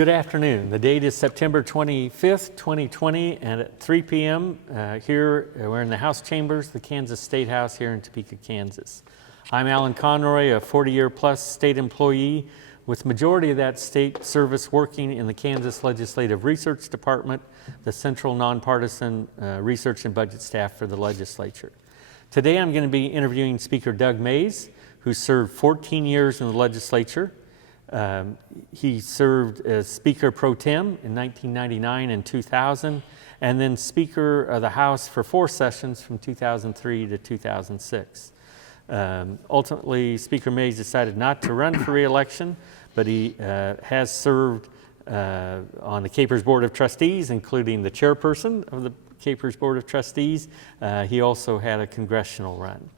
Good afternoon. The date is September 25th, 2020, and at 3 p.m. Here, we're in the House Chambers, the Kansas State House here in Topeka, Kansas. I'm Alan Conroy, a 40-year-plus state employee with majority of that state service working in the Kansas Legislative Research Department, the central nonpartisan research and budget staff for the legislature. Today I'm going to be interviewing Speaker Doug Mays, who served 14 years in the legislature. He served as Speaker Pro Tem in 1999 and 2000, and then Speaker of the House for 4 sessions from 2003 to 2006. Ultimately, Speaker Mays decided not to run for re-election, but he has served on the KPERS Board of Trustees, including the Chairperson of the KPERS Board of Trustees. He also had a congressional run.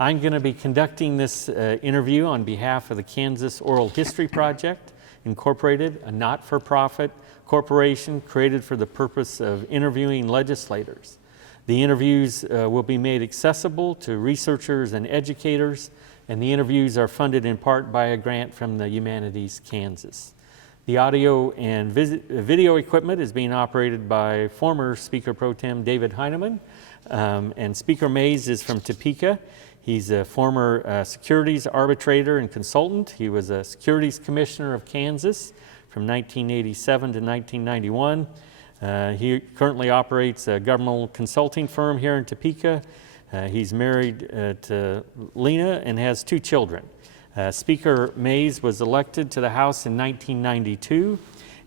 I'm going to be conducting this interview on behalf of the Kansas Oral History Project, Incorporated, a not-for-profit corporation created for the purpose of interviewing legislators. The interviews will be made accessible to researchers and educators, and the interviews are funded in part by a grant from the Humanities Kansas. The audio and video equipment is being operated by former Speaker Pro Tem David Heineman, and Speaker Mays is from Topeka. He's a former securities arbitrator and consultant. He was a Securities Commissioner of Kansas from 1987 to 1991. He currently operates a governmental consulting firm here in Topeka. He's married to Lena and has 2 children. Speaker Mays was elected to the House in 1992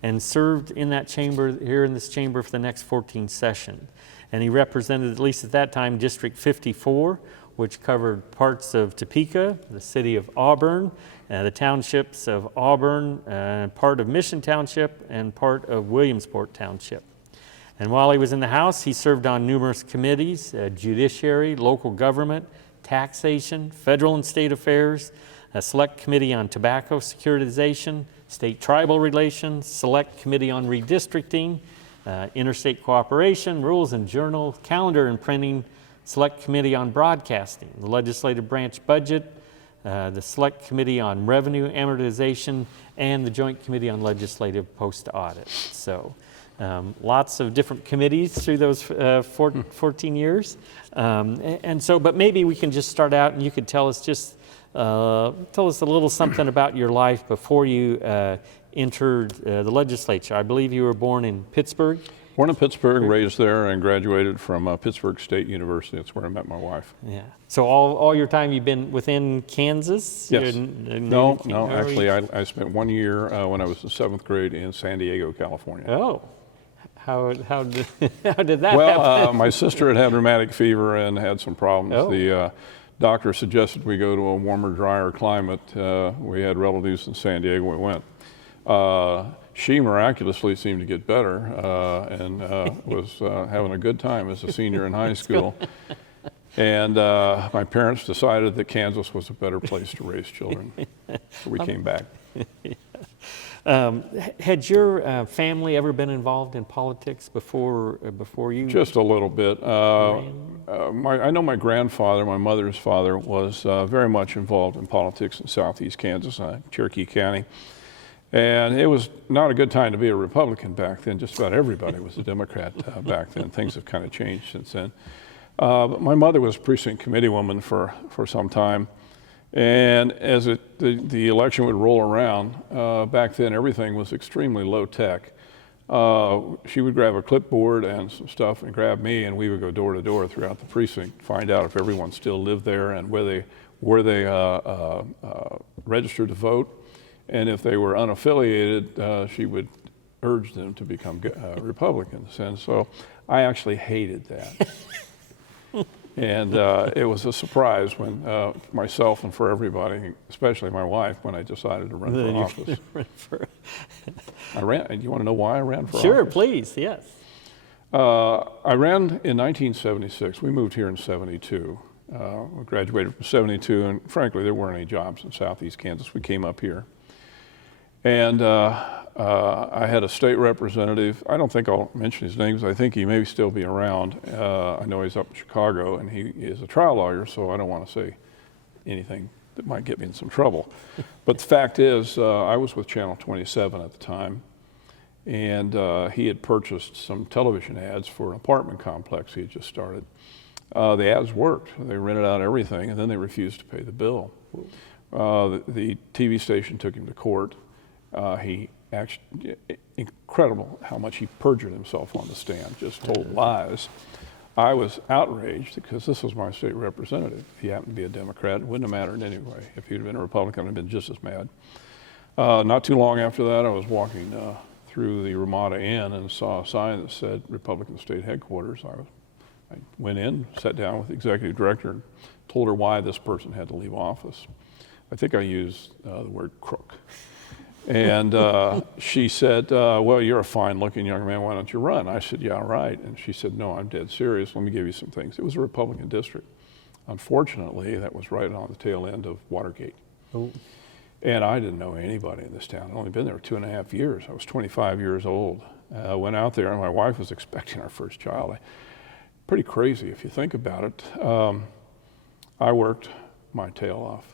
and served in that chamber, here in this chamber, for the next 14 sessions. And he represented, at least at that time, District 54, which covered parts of Topeka, the city of Auburn, the townships of Auburn, part of Mission Township, and part of Williamsport Township. And while he was in the House, he served on numerous committees: judiciary, local government, taxation, federal and state affairs, a select committee on tobacco securitization, state tribal relations, select committee on redistricting, interstate cooperation, rules and journal, calendar and printing, select committee on broadcasting, the legislative branch budget, the select committee on revenue amortization, and the joint committee on legislative post audit. So lots of different committees through those 14 years. But maybe we can just start out and you could tell us a little something about your life before you entered the legislature. I believe you were born in Pittsburgh. Born in Pittsburgh, raised there, and graduated from Pittsburgh State University. That's where I met my wife. Yeah. So all your time you've been within Kansas? Yes. No, actually I spent 1 year when I was in 7th grade in San Diego, California. Oh. How did that happen? Well, my sister had rheumatic fever and had some problems. Oh. The doctor suggested we go to a warmer, drier climate. We had relatives in San Diego. We went. She miraculously seemed to get better and was having a good time as a senior in high school. And my parents decided that Kansas was a better place to raise children. So we came back. Had your family ever been involved in politics before you? Just a little bit. I know my grandfather, my mother's father, was very much involved in politics in southeast Kansas, Cherokee County. And it was not a good time to be a Republican back then. Just about everybody was a Democrat back then. Things have kind of changed since then. But my mother was precinct committee woman for some time. And as the election would roll around, back then everything was extremely low tech. She would grab a clipboard and some stuff and grab me, and we would go door to door throughout the precinct, find out if everyone still lived there and where they registered to vote. And if they were unaffiliated, she would urge them to become Republicans. And so I actually hated that. And it was a surprise when myself and for everybody, especially my wife, when I decided to run for office. I ran. Do you want to know why I ran for office? Sure, please, yes. I ran in 1976. We moved here in 72. We graduated from 72, and frankly, there weren't any jobs in southeast Kansas. We came up here. And I had a state representative. I don't think I'll mention his name because I think he may still be around. I know he's up in Chicago, and he is a trial lawyer, so I don't want to say anything that might get me in some trouble. But the fact is, I was with Channel 27 at the time, and he had purchased some television ads for an apartment complex he had just started. The ads worked. They rented out everything, and then they refused to pay the bill. The TV station took him to court. He actually, incredible how much he perjured himself on the stand, just told lies. I was outraged because this was my state representative. If he happened to be a Democrat, it wouldn't have mattered anyway. If he'd been a Republican, I'd have been just as mad. Not too long after that, I was walking through the Ramada Inn and saw a sign that said Republican State Headquarters. I went in, sat down with the executive director, and told her why this person had to leave office. I think I used the word crook. And she said, well, you're a fine-looking young man, why don't you run? I said, yeah, right. And she said, no, I'm dead serious. Let me give you some things. It was a Republican district. Unfortunately, that was right on the tail end of Watergate. Oh. And I didn't know anybody in this town. I'd only been there 2.5 years. I was 25 years old. Went out there, and my wife was expecting our first child. Pretty crazy if you think about it. I worked my tail off.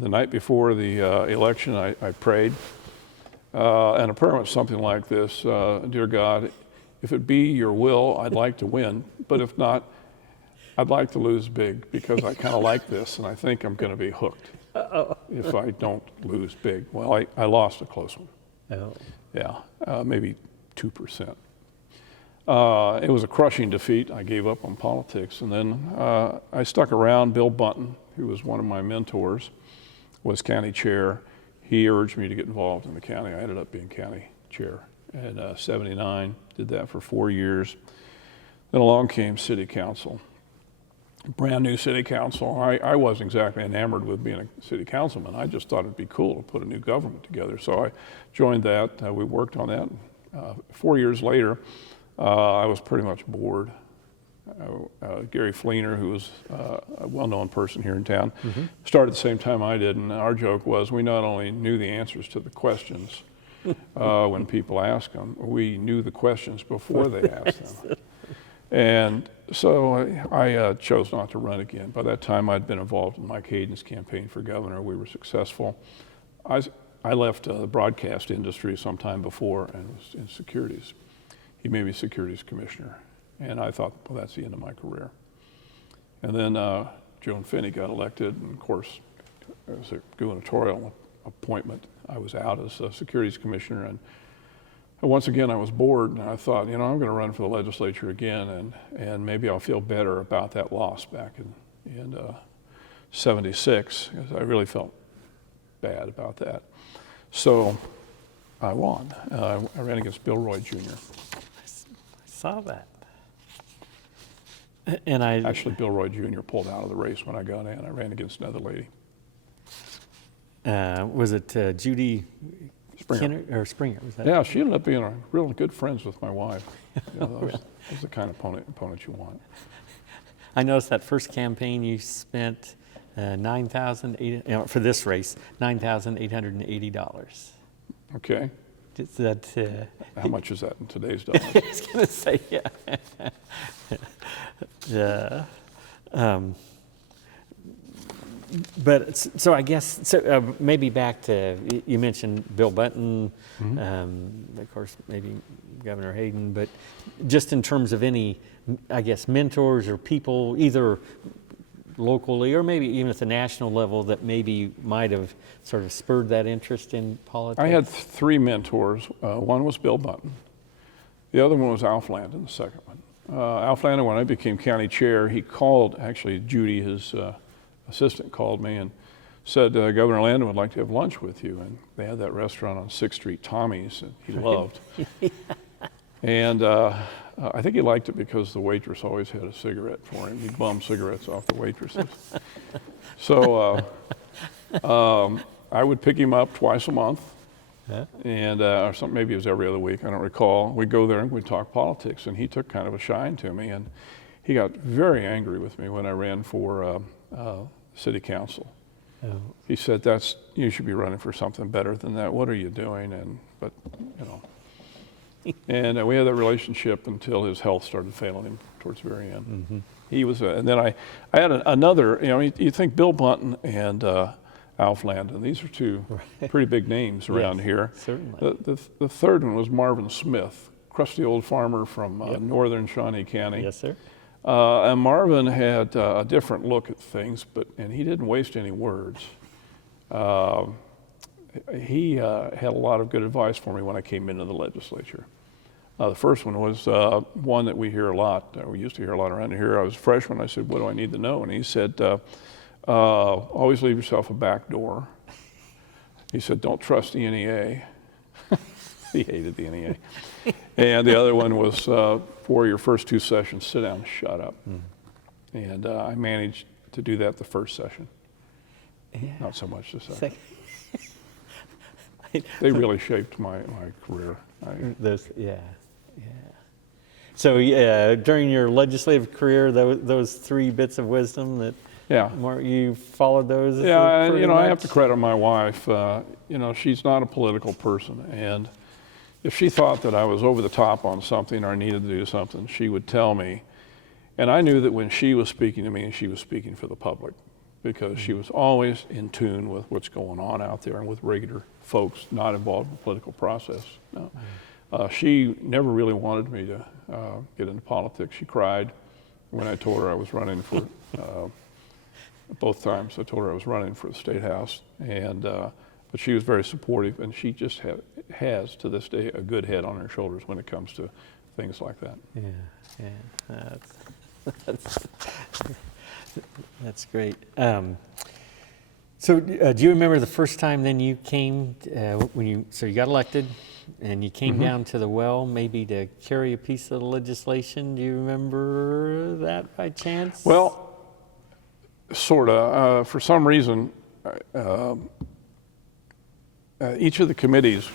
The night before the election, I prayed. And a prayer went something like this: Dear God, if it be your will, I'd like to win, but if not, I'd like to lose big because I kind of like this and I think I'm going to be hooked if I don't lose big. Well, I lost a close one. Oh. Yeah, maybe 2%. It was a crushing defeat. I gave up on politics, and then I stuck around. Bill Bunton, who was one of my mentors, was county chair. He urged me to get involved in the county. I ended up being county chair at 79, did that for 4 years. Then along came city council, brand new city council. I wasn't exactly enamored with being a city councilman. I just thought it'd be cool to put a new government together. So I joined that. We worked on that. 4 years later, I was pretty much bored. Gary Fleener, who was a well-known person here in town, started at the same time I did, and our joke was we not only knew the answers to the questions when people asked them, we knew the questions before they asked them. And so I chose not to run again. By that time, I'd been involved in Mike Hayden's campaign for governor. We were successful. I left the broadcast industry sometime before and was in securities. He made me Securities Commissioner. And I thought, well, that's the end of my career. And then Joan Finney got elected, and of course, it was a gubernatorial appointment. I was out as a Securities Commissioner, and once again, I was bored, and I thought, I'm going to run for the legislature again, and maybe I'll feel better about that loss back in 76, because I really felt bad about that. So I won. I ran against Bill Roy Jr. I saw that. And Actually, Bill Roy Jr. pulled out of the race when I got in. I ran against another lady. Was it Judy Springer? Springer? Was that? Yeah, she ended up being real good friends with my wife. That was the kind of opponent you want. I noticed that first campaign you spent $9,800 for this race, $9,880. Okay. Is that, how much is that in today's dollars? I was going to say, yeah. But so I guess, maybe back to, you mentioned Bill Bunton, of course, maybe Governor Hayden, but just in terms of any, I guess, mentors or people, either locally or maybe even at the national level, that maybe might have sort of spurred that interest in politics? I had 3 mentors. One was Bill Bunton. The other one was Alf Landon, the second one. Alf Landon, when I became county chair, he called, actually Judy, his assistant, called me and said, Governor Landon would like to have lunch with you. And they had that restaurant on 6th Street, Tommy's, that he loved. And I think he liked it because the waitress always had a cigarette for him. He'd bum cigarettes off the waitresses. So I would pick him up twice a month, and or something, maybe it was every other week, I don't recall. We'd go there and we'd talk politics, and he took kind of a shine to me, and he got very angry with me when I ran for city council. Oh. He said, you should be running for something better than that. What are you doing? But and we had that relationship until his health started failing him towards the very end. He was, and then I had another, you think Bill Bunton and Alf Landon. These are two pretty big names around here. Certainly. The third one was Marvin Smith, crusty old farmer from northern Shawnee County. Yes, sir. And Marvin had a different look at things, and he didn't waste any words. He had a lot of good advice for me when I came into the legislature. The first one was one that we hear a lot. We used to hear a lot around here. I was a freshman. I said, "What do I need to know?" And he said, "Always leave yourself a back door." He said, "Don't trust the NEA." He hated the NEA. And the other one was, for your first 2 sessions, sit down and shut up. And I managed to do that the first session. Yeah. Not so much the second. They really shaped my career. Yeah. So during your legislative career, those 3 bits of wisdom that you followed those? Yeah, and, I have to credit my wife. She's not a political person, and if she thought that I was over the top on something or I needed to do something, she would tell me. And I knew that when she was speaking to me, she was speaking for the public, because she was always in tune with what's going on out there and with regular folks not involved in the political process. No. She never really wanted me to get into politics. She cried when I told her I was running for, both times I told her I was running for the State House, but she was very supportive, and she just has to this day a good head on her shoulders when it comes to things like that. Yeah, that's great. So do you remember the first time then you came, so you got elected and you came down to the well maybe to carry a piece of the legislation? Do you remember that by chance? Well, sort of. For some reason, each of the committees,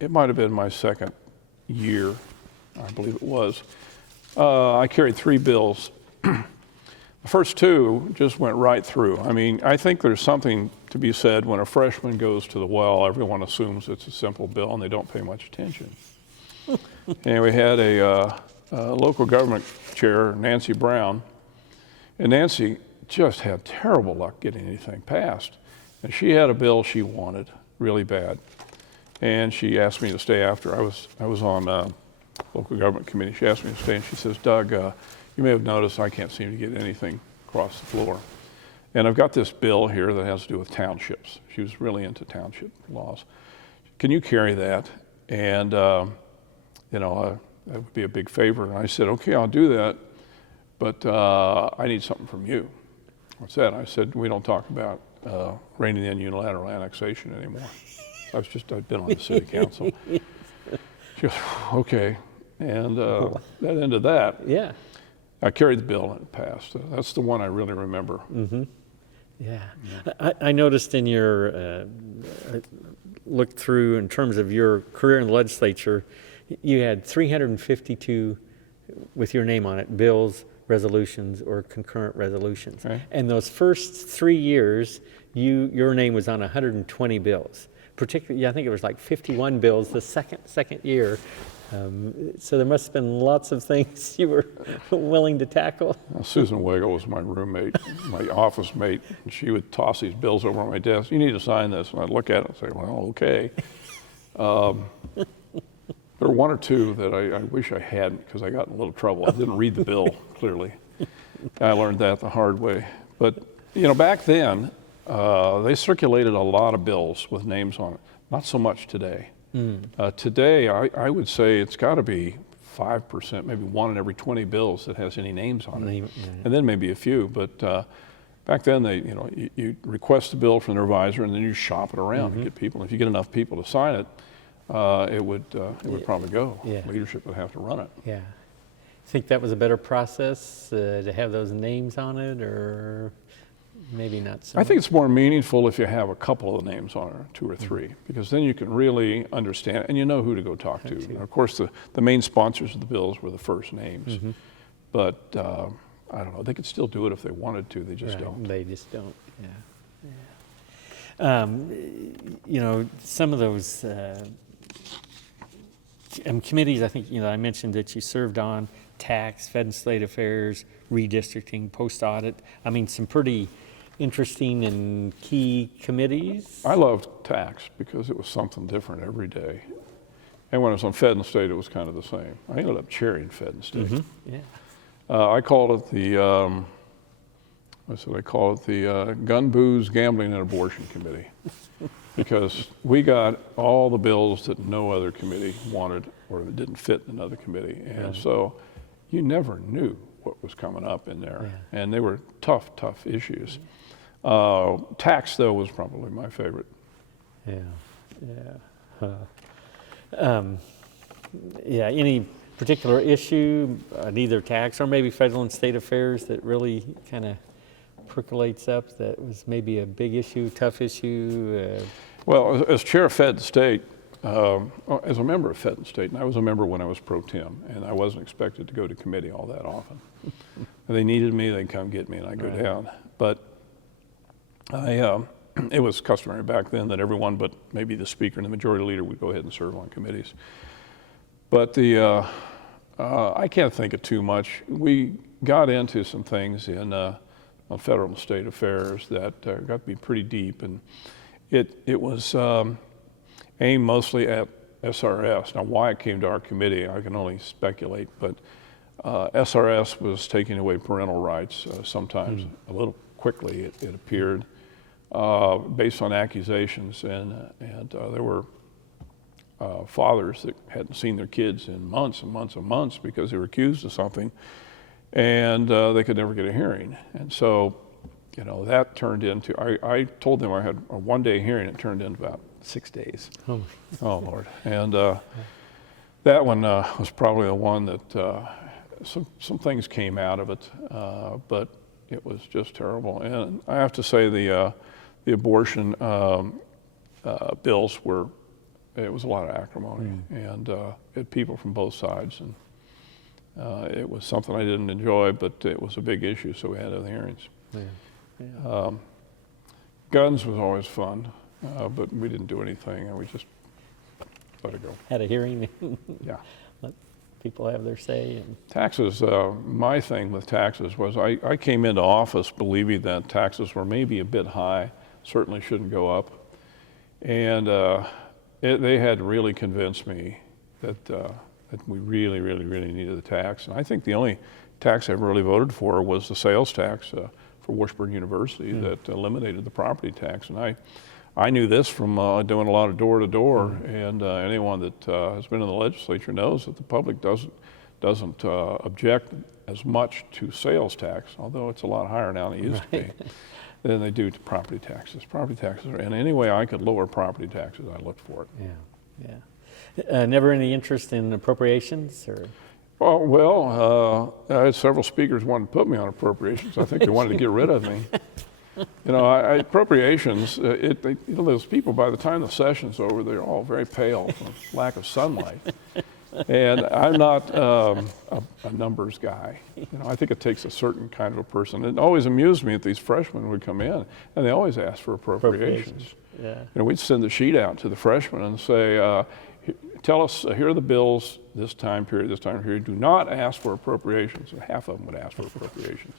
it might have been my second year, I believe it was, I carried 3 bills. The first 2 just went right through. I mean, I think there's something to be said when a freshman goes to the well, everyone assumes it's a simple bill and they don't pay much attention. And we had a local government chair, Nancy Brown, and Nancy just had terrible luck getting anything passed. And she had a bill she wanted really bad. And she asked me to stay after. I was on local government committee. She asked me to stay, and she says, "Doug, you may have noticed I can't seem to get anything across the floor. And I've got this bill here that has to do with townships." She was really into township laws. "Can you carry that? And, that would be a big favor." And I said, "Okay, I'll do that, but I need something from you." "What's that?" I said, "We don't talk about reining in unilateral annexation anymore." I'd been on the city council. She goes, "Okay." And that ended that. Yeah. I carried the bill and it passed. That's the one I really remember. Yeah. I noticed in your look through in terms of your career in the legislature, you had 352 with your name on it, bills, resolutions, or concurrent resolutions. Right. And those first 3 years, your name was on 120 bills. Particularly, I think it was like 51 bills the second year. So there must have been lots of things you were willing to tackle. Susan Weigel was my roommate, my office mate, and she would toss these bills over on my desk. "You need to sign this." And I'd look at it and say, "Well, okay." There were 1 or 2 that I wish I hadn't, because I got in a little trouble. I didn't read the bill clearly. I learned that the hard way. But, back then, they circulated a lot of bills with names on it. Not so much today. Today, I would say it's got to be 5%, maybe 1 in every 20 bills that has any names on it, and then maybe a few. But back then, you request a bill from the revisor, and then you shop it around to get people. If you get enough people to sign it, it would probably go. Yeah. Leadership would have to run it. Yeah. Think that was a better process to have those names on it, or maybe not so I think much? it's more meaningful if you have a couple of names on it, 2 or 3, because then you can really understand, and you know who to go talk to. And of course, the main sponsors of the bills were the first names. But I don't know, they could still do it if they wanted to, they just don't. They just don't, yeah. Some of those committees, I think, I mentioned that you served on: tax, Fed and State Affairs, redistricting, post-audit. I mean, some pretty interesting and key committees? I loved tax because it was something different every day. And when I was on Fed and State, it was kind of the same. I ended up chairing Fed and State. Yeah. I called it the, Gun, Booze, Gambling, and Abortion Committee. Because we got all the bills that no other committee wanted or that didn't fit in another committee. And so you never knew what was coming up in there. Yeah. And they were tough issues. Tax, though, was probably my favorite. Any particular issue on either tax or maybe federal and state affairs that really kind of percolates up that was maybe a big issue, tough issue? Well, as chair of Fed and State, as a member of Fed and State, and I was a member when I was pro tem, and I wasn't expected to go to committee all that often. And they needed me, they'd come get me, and I'd go down. But it was customary back then that everyone but maybe the speaker and the majority leader would go ahead and serve on committees. But I can't think of too much. We got into some things on federal and state affairs that got to be pretty deep, and it was aimed mostly at SRS. Now, why it came to our committee, I can only speculate, but SRS was taking away parental rights sometimes a little quickly, it appeared, based on accusations, and there were fathers that hadn't seen their kids in months and months and months because they were accused of something, and they could never get a hearing. And so, you know, that turned into, I told them I had a one-day hearing, it turned into about 6 days. Oh Lord. And that one was probably the one that some things came out of it, but it was just terrible. And I have to say the abortion bills were, it was a lot of acrimony, and it had people from both sides, and it was something I didn't enjoy, but it was a big issue, so we had other hearings. Guns was always fun, but we didn't do anything, and we just let it go. Had a hearing. Yeah. Let people have their say. And taxes, my thing with taxes was I came into office believing that taxes were maybe a bit high, certainly shouldn't go up, and they had to really convince me that we really needed the tax. And I think the only tax I ever really voted for was the sales tax for Washburn University that eliminated the property tax. And I knew this from doing a lot of door-to-door, and anyone that has been in the legislature knows that the public doesn't object as much to sales tax, although it's a lot higher now than it used to be, than they do to property taxes. Property taxes, and any way I could lower property taxes, I looked for it. Never any interest in appropriations, or? I had several speakers wanting to put me on appropriations. I think they wanted to get rid of me. You know, appropriations, those people, by the time the session's over, they're all very pale from lack of sunlight. And I'm not a numbers guy. You know, I think it takes a certain kind of a person. It always amused me that these freshmen would come in, and they always ask for appropriations. You know, we'd send the sheet out to the freshmen and say, tell us, here are the bills, this time period, do not ask for appropriations. And half of them would ask for appropriations.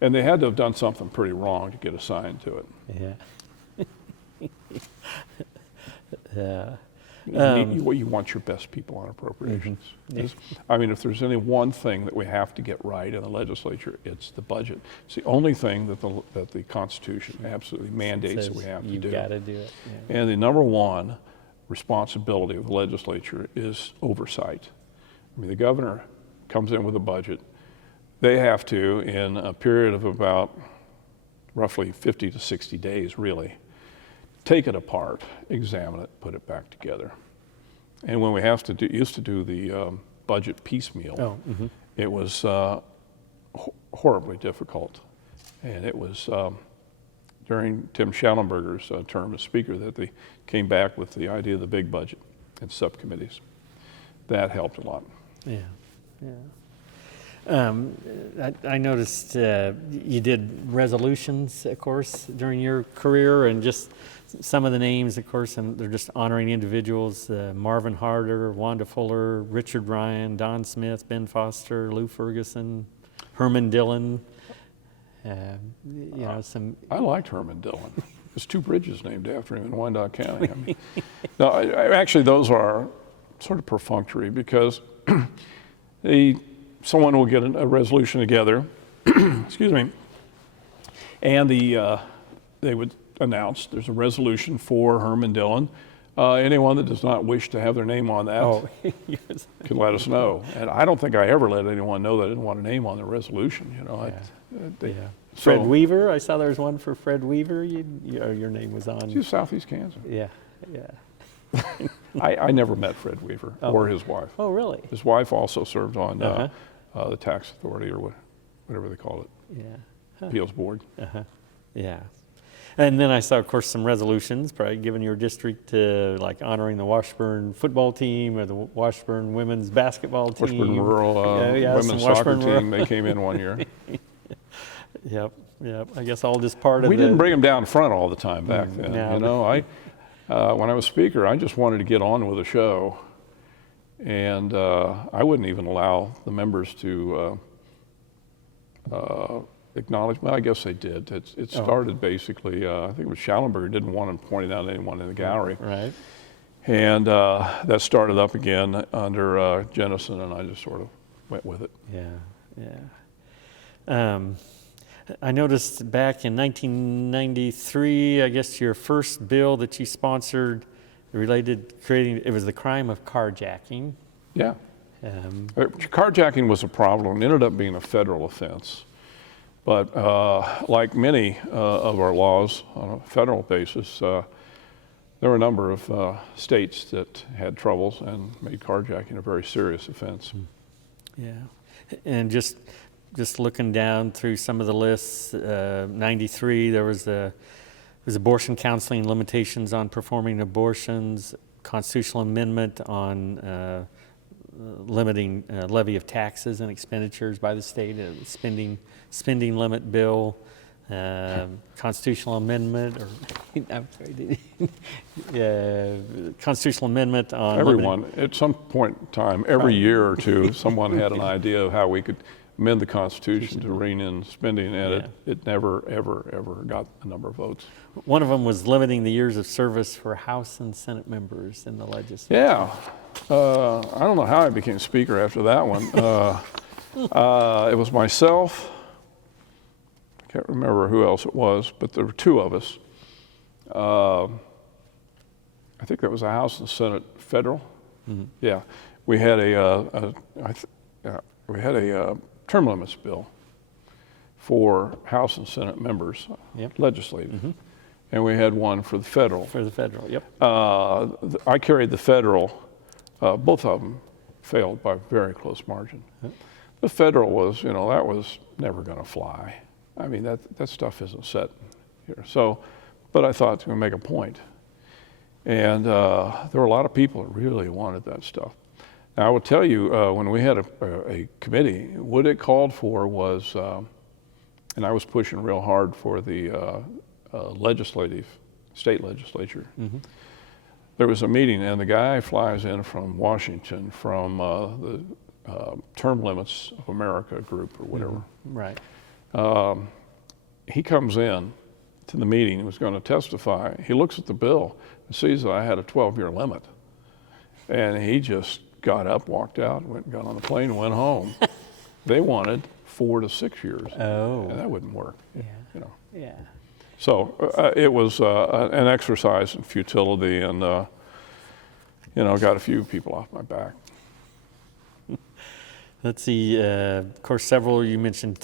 And they had to have done something pretty wrong to get assigned to it. You want your best people on appropriations. I mean, if there's any one thing that we have to get right in the legislature, it's the budget. It's the only thing that the Constitution absolutely mandates that we have to do. You've got to do it. And the number one responsibility of the legislature is oversight. I mean, the governor comes in with a budget. They have to, in a period of about roughly 50 to 60 days, really, take it apart, examine it, put it back together. And when we used to do the budget piecemeal, it was horribly difficult. And it was during Tim Schallenberger's term as Speaker that they came back with the idea of the big budget and subcommittees. That helped a lot. I noticed you did resolutions, of course, during your career, and just some of the names, of course, and they're just honoring individuals: Marvin Harder, Wanda Fuller, Richard Ryan, Don Smith, Ben Foster, Lou Ferguson, Herman Dillon. You know, some. I liked Herman Dillon. There's 2 bridges named after him in Wyandotte County. I mean, no, actually, those are sort of perfunctory because someone will get a resolution together, excuse me, and they would announce there's a resolution for Herman Dillon. Anyone that does not wish to have their name on that Yes. can let us know. And I don't think I ever let anyone know that I didn't want a name on the resolution. You know, Fred Weaver, I saw there was one for Fred Weaver. Your name was on. He's Southeast Kansas. Yeah. I never met Fred Weaver or his wife. Oh, really? His wife also served on the tax authority or whatever they call it. Yeah. Appeals board. Yeah. And then I saw, of course, some resolutions, probably given your district, like honoring the Washburn football team or the Washburn women's basketball team. Washburn Rural women's soccer team, they came in one year. Yep. I guess all just part of We didn't bring them down front all the time back then. No, you know, when I was speaker, I just wanted to get on with the show. And I wouldn't even allow the members to acknowledge, well, I guess they did. It started basically, I think it was Schallenberger didn't want him pointing out anyone in the gallery. Right. And that started up again under Jennison, and I just sort of went with it. Yeah. I noticed back in 1993, I guess your first bill that you sponsored it was the crime of carjacking. Yeah. Carjacking was a problem. It ended up being a federal offense. But like many of our laws on a federal basis, there were a number of states that had troubles and made carjacking a very serious offense. Yeah. And just looking down through some of the lists, 93, there was abortion counseling limitations on performing abortions, constitutional amendment on limiting levy of taxes and expenditures by the state, spending limit bill, constitutional amendment, constitutional amendment on everyone. At some point in time, every year or two, someone had an idea of how we could amend the Constitution to rein in spending, and it never, ever, ever got a number of votes. One of them was limiting the years of service for House and Senate members in the legislature. Yeah. I don't know how I became speaker after that one. It was myself. I can't remember who else it was, but there were 2 of us. I think that was a House and Senate federal. Mm-hmm. Yeah. We had a term limits bill for House and Senate members, legislative. Mm-hmm. And we had one for the federal. For the federal, yep. I carried the federal. Both of them failed by a very close margin. Yep. The federal was, that was never going to fly. I mean, that stuff isn't set here. So, but I thought to make a point. And there were a lot of people that really wanted that stuff. Now, I will tell you, when we had a committee, what it called for was, and I was pushing real hard for the state legislature. Mm-hmm. There was a meeting, and the guy flies in from Washington from the Term Limits of America group or whatever. Mm-hmm. Right. He comes in to the meeting, he was going to testify. He looks at the bill and sees that I had a 12-year limit. And he just got up, walked out, got on the plane, and went home. They wanted 4 to 6 years. Oh. And that wouldn't work. Yeah. Yeah. So it was an exercise in futility, and got a few people off my back. Let's see. Of course, several you mentioned: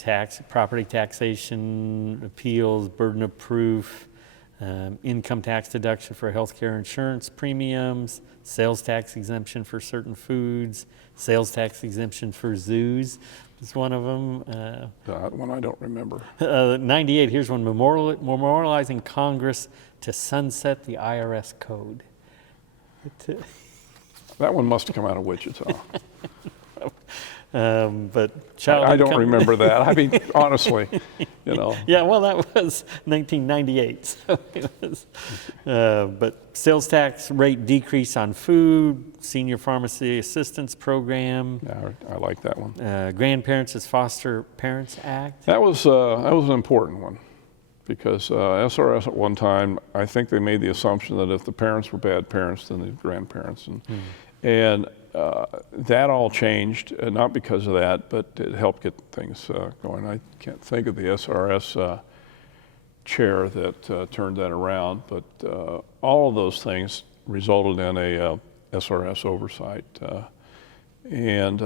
property taxation, appeals, burden of proof, income tax deduction for healthcare insurance premiums, sales tax exemption for certain foods, sales tax exemption for zoos. Is one of them. That one I don't remember. 98, here's one, memorializing Congress to sunset the IRS code. That one must have come out of Wichita. But child I don't income- remember that. I mean, honestly, you know. Yeah, well, that was 1998. So it was, but sales tax rate decrease on food, senior pharmacy assistance program, Yeah, I like that one. Grandparents as Foster Parents Act. That was an important one because SRS at one time, I think they made the assumption that if the parents were bad parents, then the grandparents. And that all changed, not because of that, but it helped get things going. I can't think of the SRS chair that turned that around, but all of those things resulted in a SRS oversight. And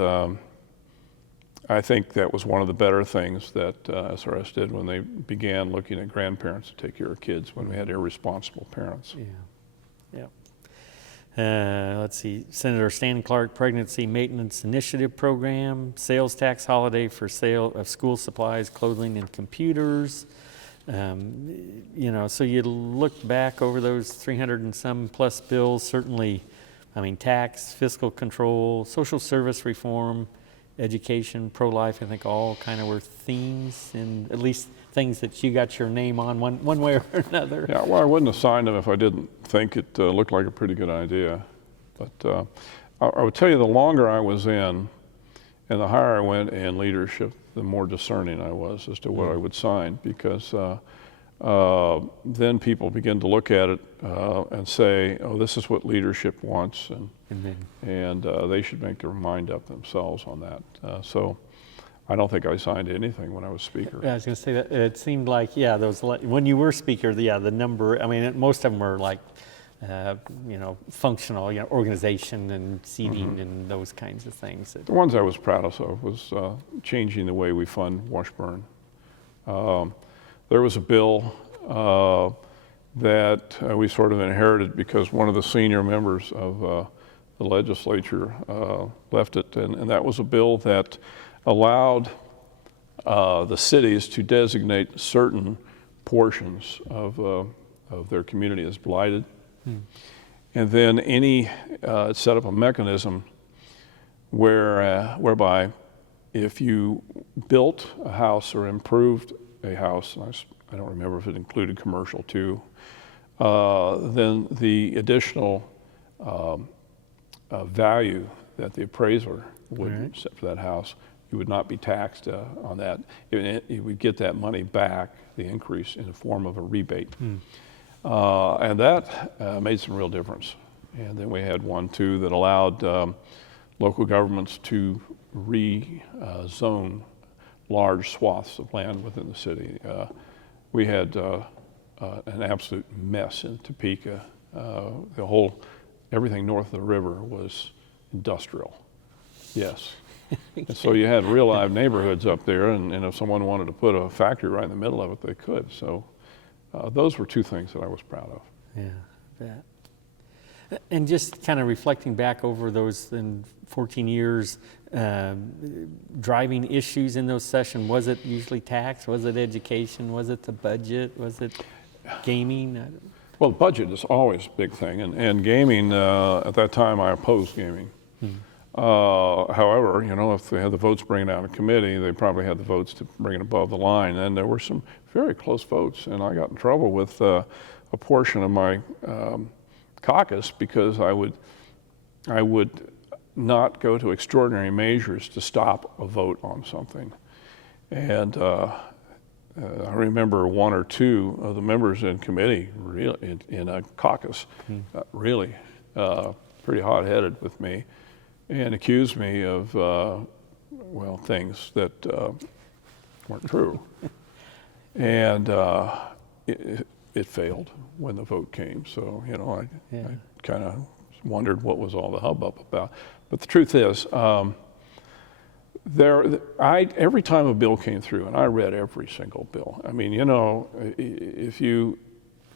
I think that was one of the better things that SRS did when they began looking at grandparents to take care of kids when we had irresponsible parents. Yeah. Let's see, Senator Stan Clark Pregnancy Maintenance Initiative Program, sales tax holiday for sale of school supplies, clothing, and computers. You know, so you look back over those 300 and some plus bills, certainly, I mean, tax, fiscal control, social service reform, education, pro-life, I think all kind of were themes, and at least things that you got your name on one way or another. Yeah, well, I wouldn't have signed them if I didn't think it looked like a pretty good idea. But I would tell you, the longer I was in and the higher I went in leadership, the more discerning I was as to what I would sign, because then people begin to look at it and say, oh, this is what leadership wants, and they should make their mind up themselves on that. So I don't think I signed anything when I was speaker. I was going to say that it seemed like, yeah, those when you were speaker, the number, I mean, most of them were like, you know, functional, you know, organization and seating and those kinds of things. The ones I was proudest of was changing the way we fund Washburn. There was a bill that we sort of inherited because one of the senior members of the legislature left it, and that was a bill that allowed the cities to designate certain portions of their community as blighted. And then it set up a mechanism whereby if you built a house or improved a house, and I don't remember if it included commercial too, then the additional value that the appraiser would set for that house, you would not be taxed on that. You would get that money back, the increase, in the form of a rebate. And that made some real difference. And then we had one too that allowed local governments to rezone large swaths of land within the city. We had an absolute mess in Topeka. Everything north of the river was industrial. Yes. And so you had real live neighborhoods up there, and if someone wanted to put a factory right in the middle of it, they could. So those were two things that I was proud of. Yeah, that. And just kind of reflecting back over those 14 years, driving issues in those sessions, was it usually tax? Was it education? Was it the budget? Was it gaming? Well, the budget is always a big thing, and gaming, at that time I opposed gaming. However, you know, if they had the votes bring it out of committee, they probably had the votes to bring it above the line, and there were some very close votes, and I got in trouble with a portion of my caucus because I would not go to extraordinary measures to stop a vote on something. And I remember one or two of the members in committee, really, in a caucus, really pretty hot-headed with me, and accused me of, well, things that weren't true. And it failed when the vote came. So, you know, I kind of wondered what was all the hubbub about. But the truth is, every time a bill came through, and I read every single bill. I mean, you know, if you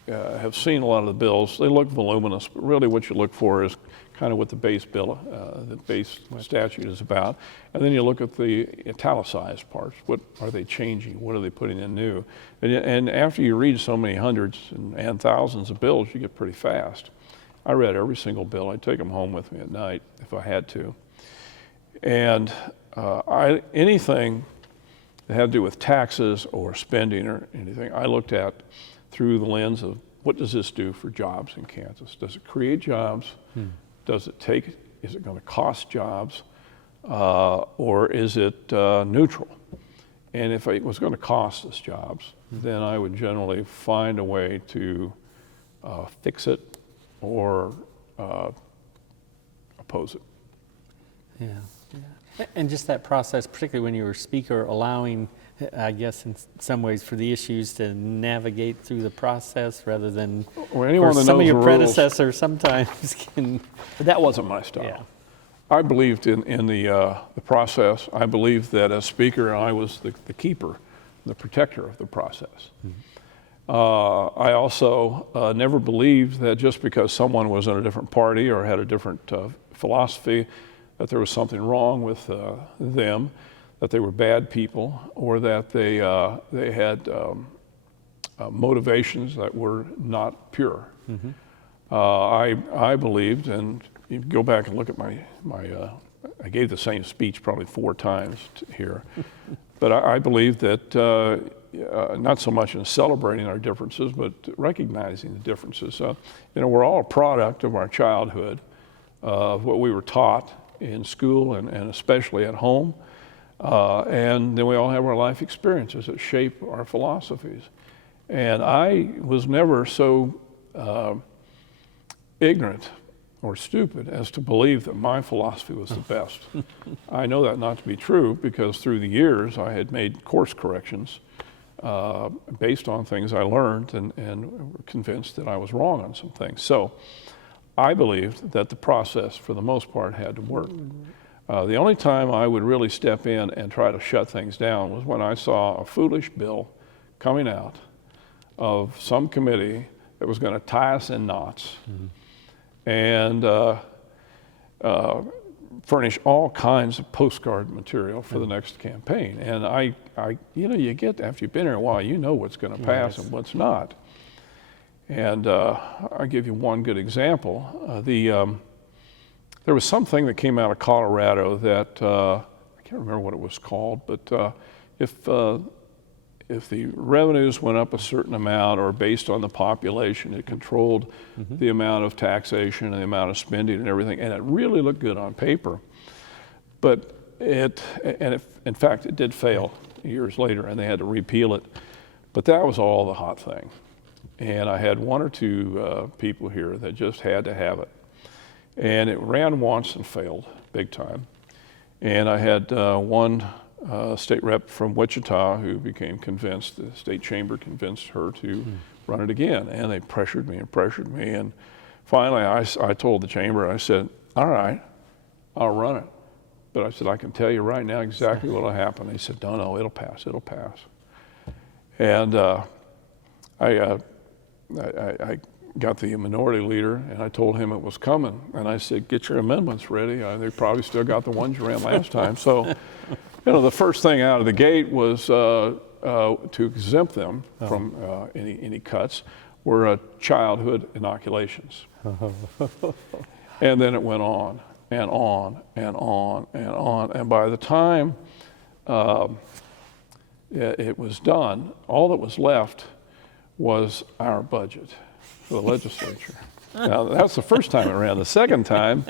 have seen a lot of the bills, they look voluminous, but really what you look for is kind of what the base bill, the base statute is about. And then you look at the italicized parts. What are they changing? What are they putting in new? And after you read so many hundreds and thousands of bills, you get pretty fast. I read every single bill. I'd take them home with me at night if I had to. And anything that had to do with taxes or spending or anything, I looked at through the lens of what does this do for jobs in Kansas? Does it create jobs? Is it going to cost jobs? Or is it neutral? And if it was going to cost us jobs, then I would generally find a way to fix it or oppose it. Yeah. And just that process, particularly when you were speaker, allowing, I guess, in some ways for the issues to navigate through the process rather than, Well, anyone that some of knows your the rules- predecessors sometimes can. That wasn't my style. Yeah. I believed in the process. I believed that as speaker, I was the keeper, the protector of the process. I also never believed that just because someone was in a different party or had a different philosophy, that there was something wrong with them, that they were bad people, or that they had motivations that were not pure. I believed, and you go back and look at my I gave the same speech probably 4 times here, but I believe that not so much in celebrating our differences, but recognizing the differences. We're all a product of our childhood, of what we were taught in school and especially at home, and then we all have our life experiences that shape our philosophies. And I was never so ignorant or stupid as to believe that my philosophy was the best. I know that not to be true because through the years I had made course corrections based on things I learned and were convinced that I was wrong on some things. So I believed that the process for the most part had to work. The only time I would really step in and try to shut things down was when I saw a foolish bill coming out of some committee that was going to tie us in knots and furnish all kinds of postcard material for the next campaign. And you get, after you've been here a while, you know what's going to pass and what's not. And I'll give you one good example. There was something that came out of Colorado that, I can't remember what it was called, but if the revenues went up a certain amount or based on the population, it controlled the amount of taxation and the amount of spending and everything, and it really looked good on paper. But in fact, it did fail years later, and they had to repeal it. But that was all the hot thing. And I had 1 or 2 people here that just had to have it. And it ran once and failed big time. And I had one state rep from Wichita who became convinced, the state chamber convinced her to run it again. And they pressured me. And finally I told the chamber, I said, all right, I'll run it. But I said, I can tell you right now exactly what will happen. They said, no, it'll pass. And I got the minority leader and I told him it was coming. And I said, get your amendments ready. They probably still got the ones you ran last time. So, the first thing out of the gate was to exempt them from any cuts were childhood inoculations. And then it went on and on and on and on. And by the time it was done, all that was left was our budget for the legislature. Now, that's the first time it ran. The second time,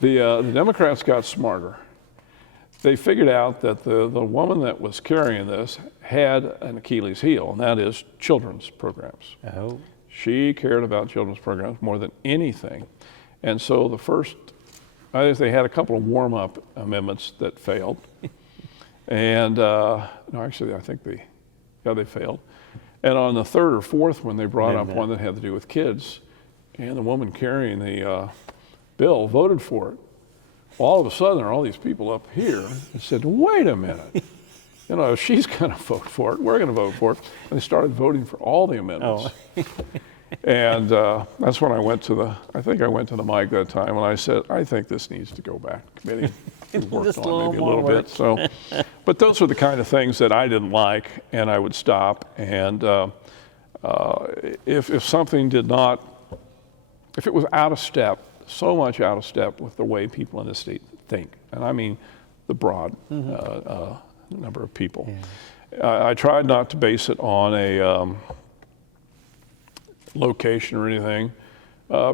the Democrats got smarter. They figured out that the woman that was carrying this had an Achilles heel, and that is children's programs. Oh. She cared about children's programs more than anything. And so I think they had a couple of warm-up amendments that failed. And, no, actually, I think they failed. And on the third or fourth one, they brought up one that had to do with kids, and the woman carrying the bill voted for it. All of a sudden, there are all these people up here and said, wait a minute, if she's going to vote for it, we're going to vote for it. And they started voting for all the amendments. Oh. And that's when I went to the mic that time, and I said, I think this needs to go back to committee. We worked on it maybe a little bit. So, but those are the kind of things that I didn't like, and I would stop. And if something if it was out of step so much out of step with the way people in this state think. And I mean the broad number of people. Yeah. I tried not to base it on a location or anything,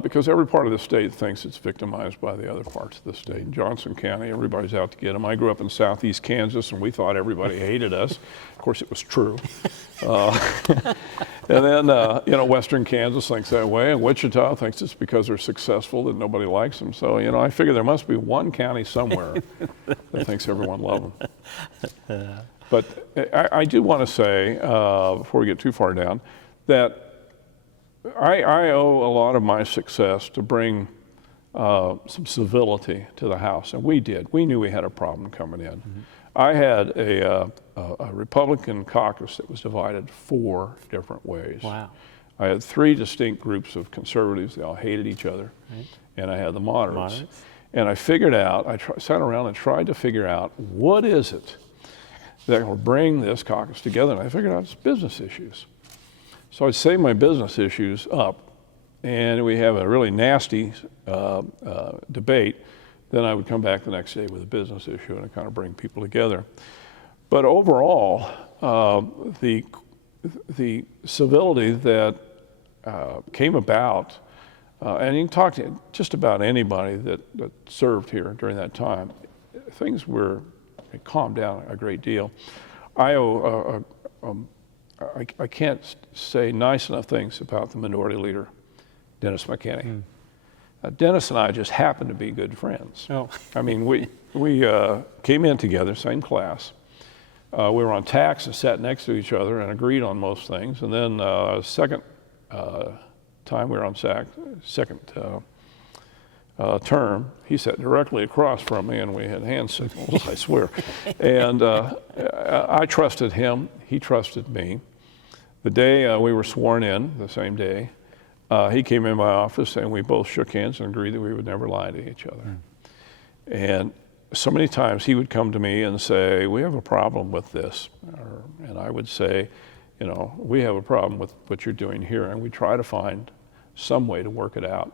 because every part of the state thinks it's victimized by the other parts of the state. In Johnson County, everybody's out to get them. I grew up in southeast Kansas, and we thought everybody hated us. Of course, it was true. And then, you know, western Kansas thinks that way, and Wichita thinks it's because they're successful that nobody likes them. So, you know, I figure there must be one county somewhere that thinks everyone loves them. But I do want to say, before we get too far down, that I owe a lot of my success to bring some civility to the House, and we did. We knew we had a problem coming in. I had a Republican caucus that was divided 4 different ways. Wow. I had 3 distinct groups of conservatives. They all hated each other. Right. And I had the moderates. And I figured out, sat around and tried to figure out, what is it that will bring this caucus together? And I figured out it's business issues. So I'd save my business issues up, and we have a really nasty debate. Then I would come back the next day with a business issue and kind of bring people together. But overall, the civility that came about, and you can talk to just about anybody that served here during that time, things it calmed down a great deal. I can't say nice enough things about the minority leader, Dennis McKinney. Dennis and I just happened to be good friends. Oh. I mean, we came in together, same class. We were on tax and sat next to each other and agreed on most things. And then second time we were on second term, he sat directly across from me, and we had hand signals, I swear. And I trusted him, he trusted me. The day we were sworn in, the same day, he came in my office, and we both shook hands and agreed that we would never lie to each other. And so many times he would come to me and say, we have a problem with this. And I would say, you know, we have a problem with what you're doing here, and we try to find some way to work it out.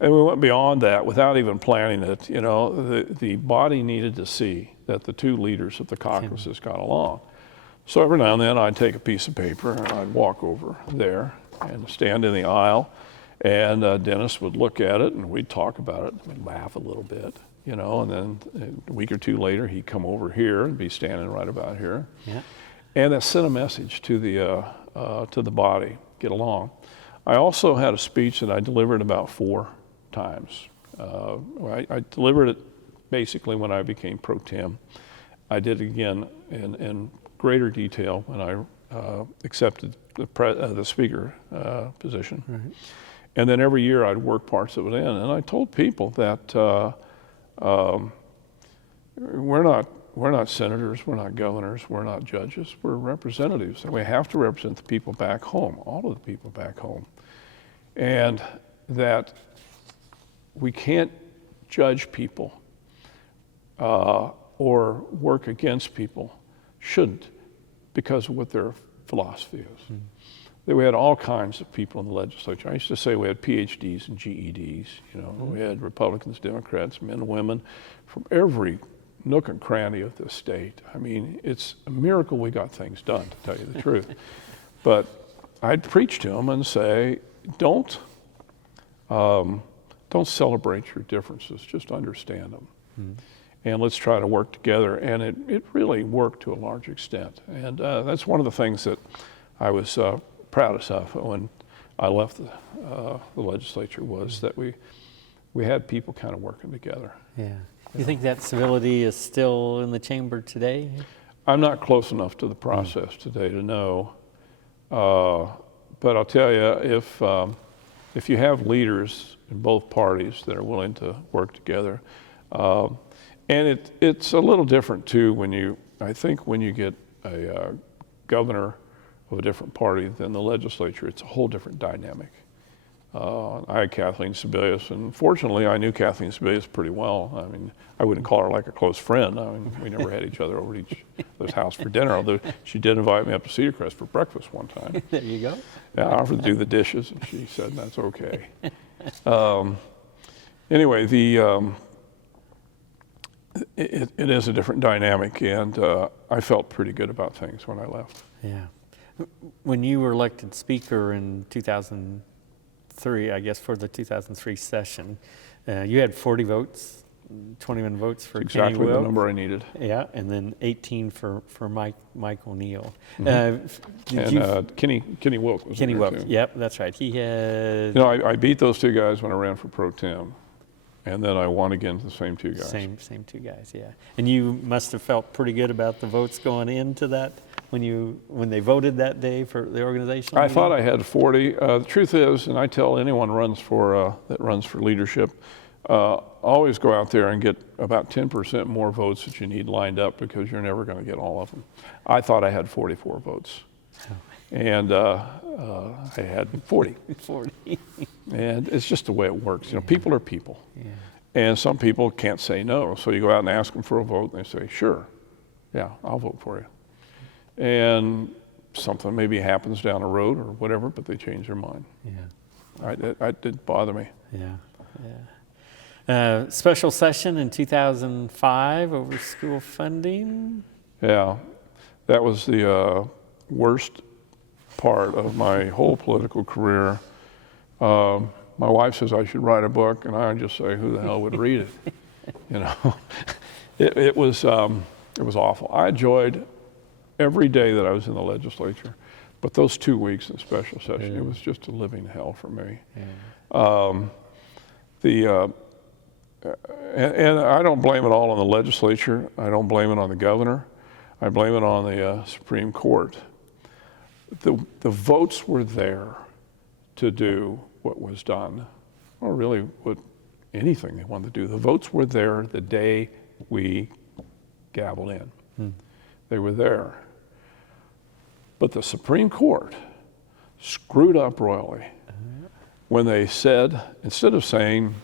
And we went beyond that without even planning it. You know, the body needed to see that the 2 leaders of the caucuses got along. So every now and then I'd take a piece of paper and I'd walk over there and stand in the aisle, and Dennis would look at it, and we'd talk about it, we'd laugh a little bit, you know, and then a week or 2 later he'd come over here and be standing right about here. Yeah. And that sent a message to the body, get along. I also had a speech that I delivered about 4 times. I delivered it basically when I became pro tem. I did it again in greater detail when I accepted the speaker position. Right. And then every year I'd work parts of it in. And I told people that we're not senators, we're not governors, we're not judges, we're representatives. And we have to represent the people back home, all of the people back home. And that we can't judge people or work against people, shouldn't, because of what their philosophy is. That we had all kinds of people in the legislature. I used to say we had PhDs and GEDs, you know, we had Republicans, Democrats, men and women from every nook and cranny of the state. I mean, it's a miracle we got things done, to tell you the truth. But I'd preach to them and say, don't celebrate your differences, just understand them. And let's try to work together. And it really worked to a large extent. And that's one of the things that I was proudest of when I left the legislature, was that we had people kind of working together. Yeah. You think that civility is still in the chamber today? I'm not close enough to the process today to know. But I'll tell you, if you have leaders in both parties that are willing to work together, and it's a little different too I think when you get a governor of a different party than the legislature, it's a whole different dynamic. I had Kathleen Sebelius, and fortunately I knew Kathleen Sebelius pretty well. I mean, I wouldn't call her like a close friend. I mean, we never had each other over at each other's house for dinner, although she did invite me up to Cedar Crest for breakfast one time. There you go. Yeah, I offered to do the dishes, and she said that's okay. anyway, it is a different dynamic, and I felt pretty good about things when I left. Yeah. When you were elected speaker in 2003, I guess for the 2003 session, you had 40 votes. 21 votes for That's Kenny exactly the Wilk. number I needed. Yeah, and then 18 for Mike O'Neill. Kenny Wilk was Kenny there Wilk. too. Yep, that's right. He had You know, I beat those two guys when I ran for pro tem, and then I won against the same two guys. same two guys. Yeah, and you must have felt pretty good about the votes going into that when they voted that day for the organizational I meeting? thought I had 40. The truth is, and I tell anyone that runs for leadership, always go out there and get about 10% more votes that you need lined up, because you're never going to get all of them. I thought I had 44 votes, and I had 40. 40. And it's just the way it works. You know, people are people. Yeah. And some people can't say no. So you go out and ask them for a vote, and they say, sure, yeah, I'll vote for you. And something maybe happens down the road or whatever, but they change their mind. Yeah. It didn't bother me. Yeah. Special session in 2005 over school funding. Yeah, that was the worst part of my whole political career. My wife says I should write a book, and I just say, who the hell would read it? You know, it was awful. I enjoyed every day that I was in the legislature, but those 2 weeks in special session, it was just a living hell for me. Yeah. And I don't blame it all on the legislature. I don't blame it on the governor. I blame it on the Supreme Court. The votes were there to do what was done, or really what anything they wanted to do. The votes were there the day we gavelled in. They were there. But the Supreme Court screwed up royally when they said, instead of saying,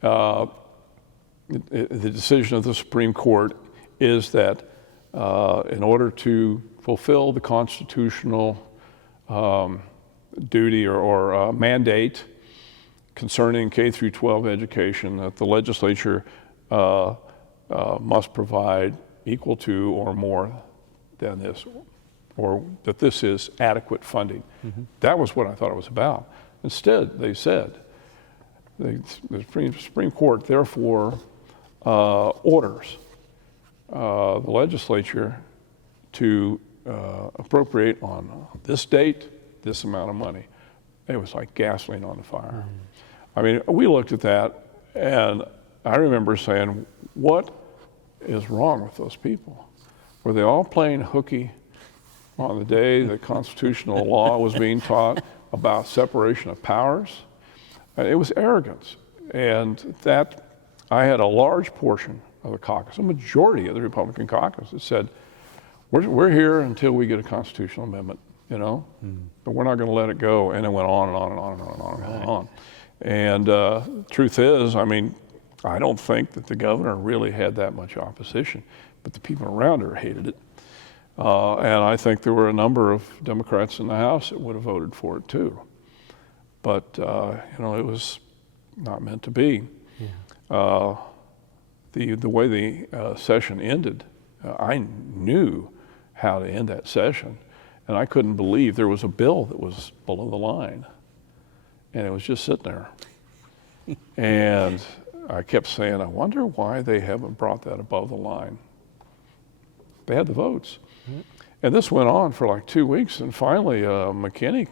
the decision of the Supreme Court is that in order to fulfill the constitutional duty or mandate concerning K through 12 education, that the legislature must provide equal to or more than this, or that this is adequate funding. That was what I thought it was about. Instead, they said, the Supreme Court therefore orders the legislature to appropriate on this date this amount of money. It was like gasoline on the fire. I mean, we looked at that, and I remember saying, what is wrong with those people? Were they all playing hooky on the day the constitutional law was being taught about separation of powers? It was arrogance. And that, I had a large portion of the caucus, a majority of the Republican caucus, that said, we're here until we get a constitutional amendment, you know, but we're not going to let it go. And it went on and on and on and on and on and on. And truth is, I mean, I don't think that the governor really had that much opposition, but the people around her hated it. And I think there were a number of Democrats in the House that would have voted for it too. But, you know, it was not meant to be. Yeah. The way the session ended, I knew how to end that session, and I couldn't believe there was a bill that was below the line, and it was just sitting there. And I kept saying, I wonder why they haven't brought that above the line. They had the votes. And this went on for like 2 weeks, and finally Dennis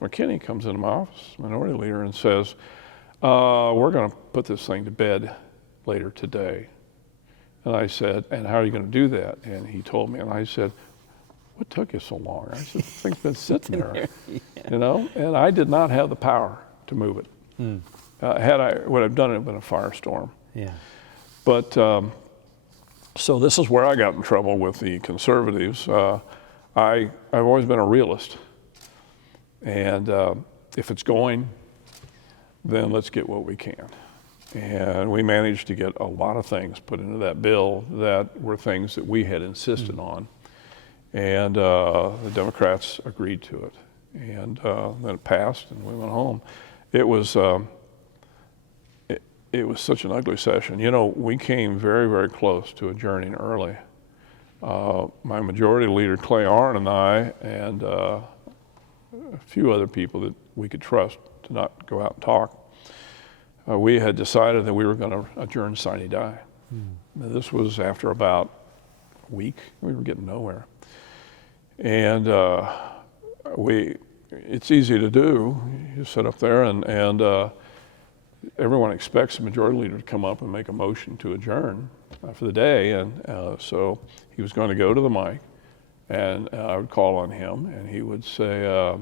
McKinney comes into my office, minority leader, and says, we're going to put this thing to bed later today. And I said, and how are you going to do that? And he told me, and I said, what took you so long? I said, the thing's been sitting there, you know? And I did not have the power to move it. Would have done it been a firestorm. Yeah. But, so this is where I got in trouble with the conservatives. I've always been a realist. And if it's going, then let's get what we can. And we managed to get a lot of things put into that bill that were things that we had insisted on. And the Democrats agreed to it. And then it passed, and we went home. It was, it was such an ugly session. You know, we came very, very close to adjourning early. My majority leader, Clay Arnn, and I, and a few other people that we could trust to not go out and talk, we had decided that we were going to adjourn sine die. Now, this was after about a week. We were getting nowhere. And it's easy to do. You sit up there and everyone expects the majority leader to come up and make a motion to adjourn for the day. And so he was going to go to the mic, and I would call on him, and he would say,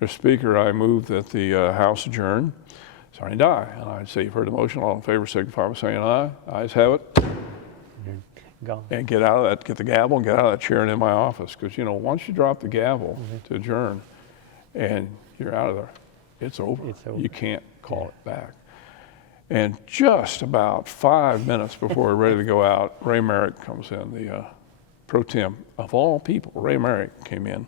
Mr. Speaker, I move that the House adjourn sine die. And I'd say, you've heard the motion. All in favor signify by saying aye. Ayes have it. Gone. And get out of that, get the gavel and get out of that chair and in my office. Because, you know, once you drop the gavel to adjourn and you're out of there, it's over. It's over. You can't call it back. And just about 5 minutes before we're ready to go out, Ray Merrick comes in, the pro tem of all people. Ray Merrick came in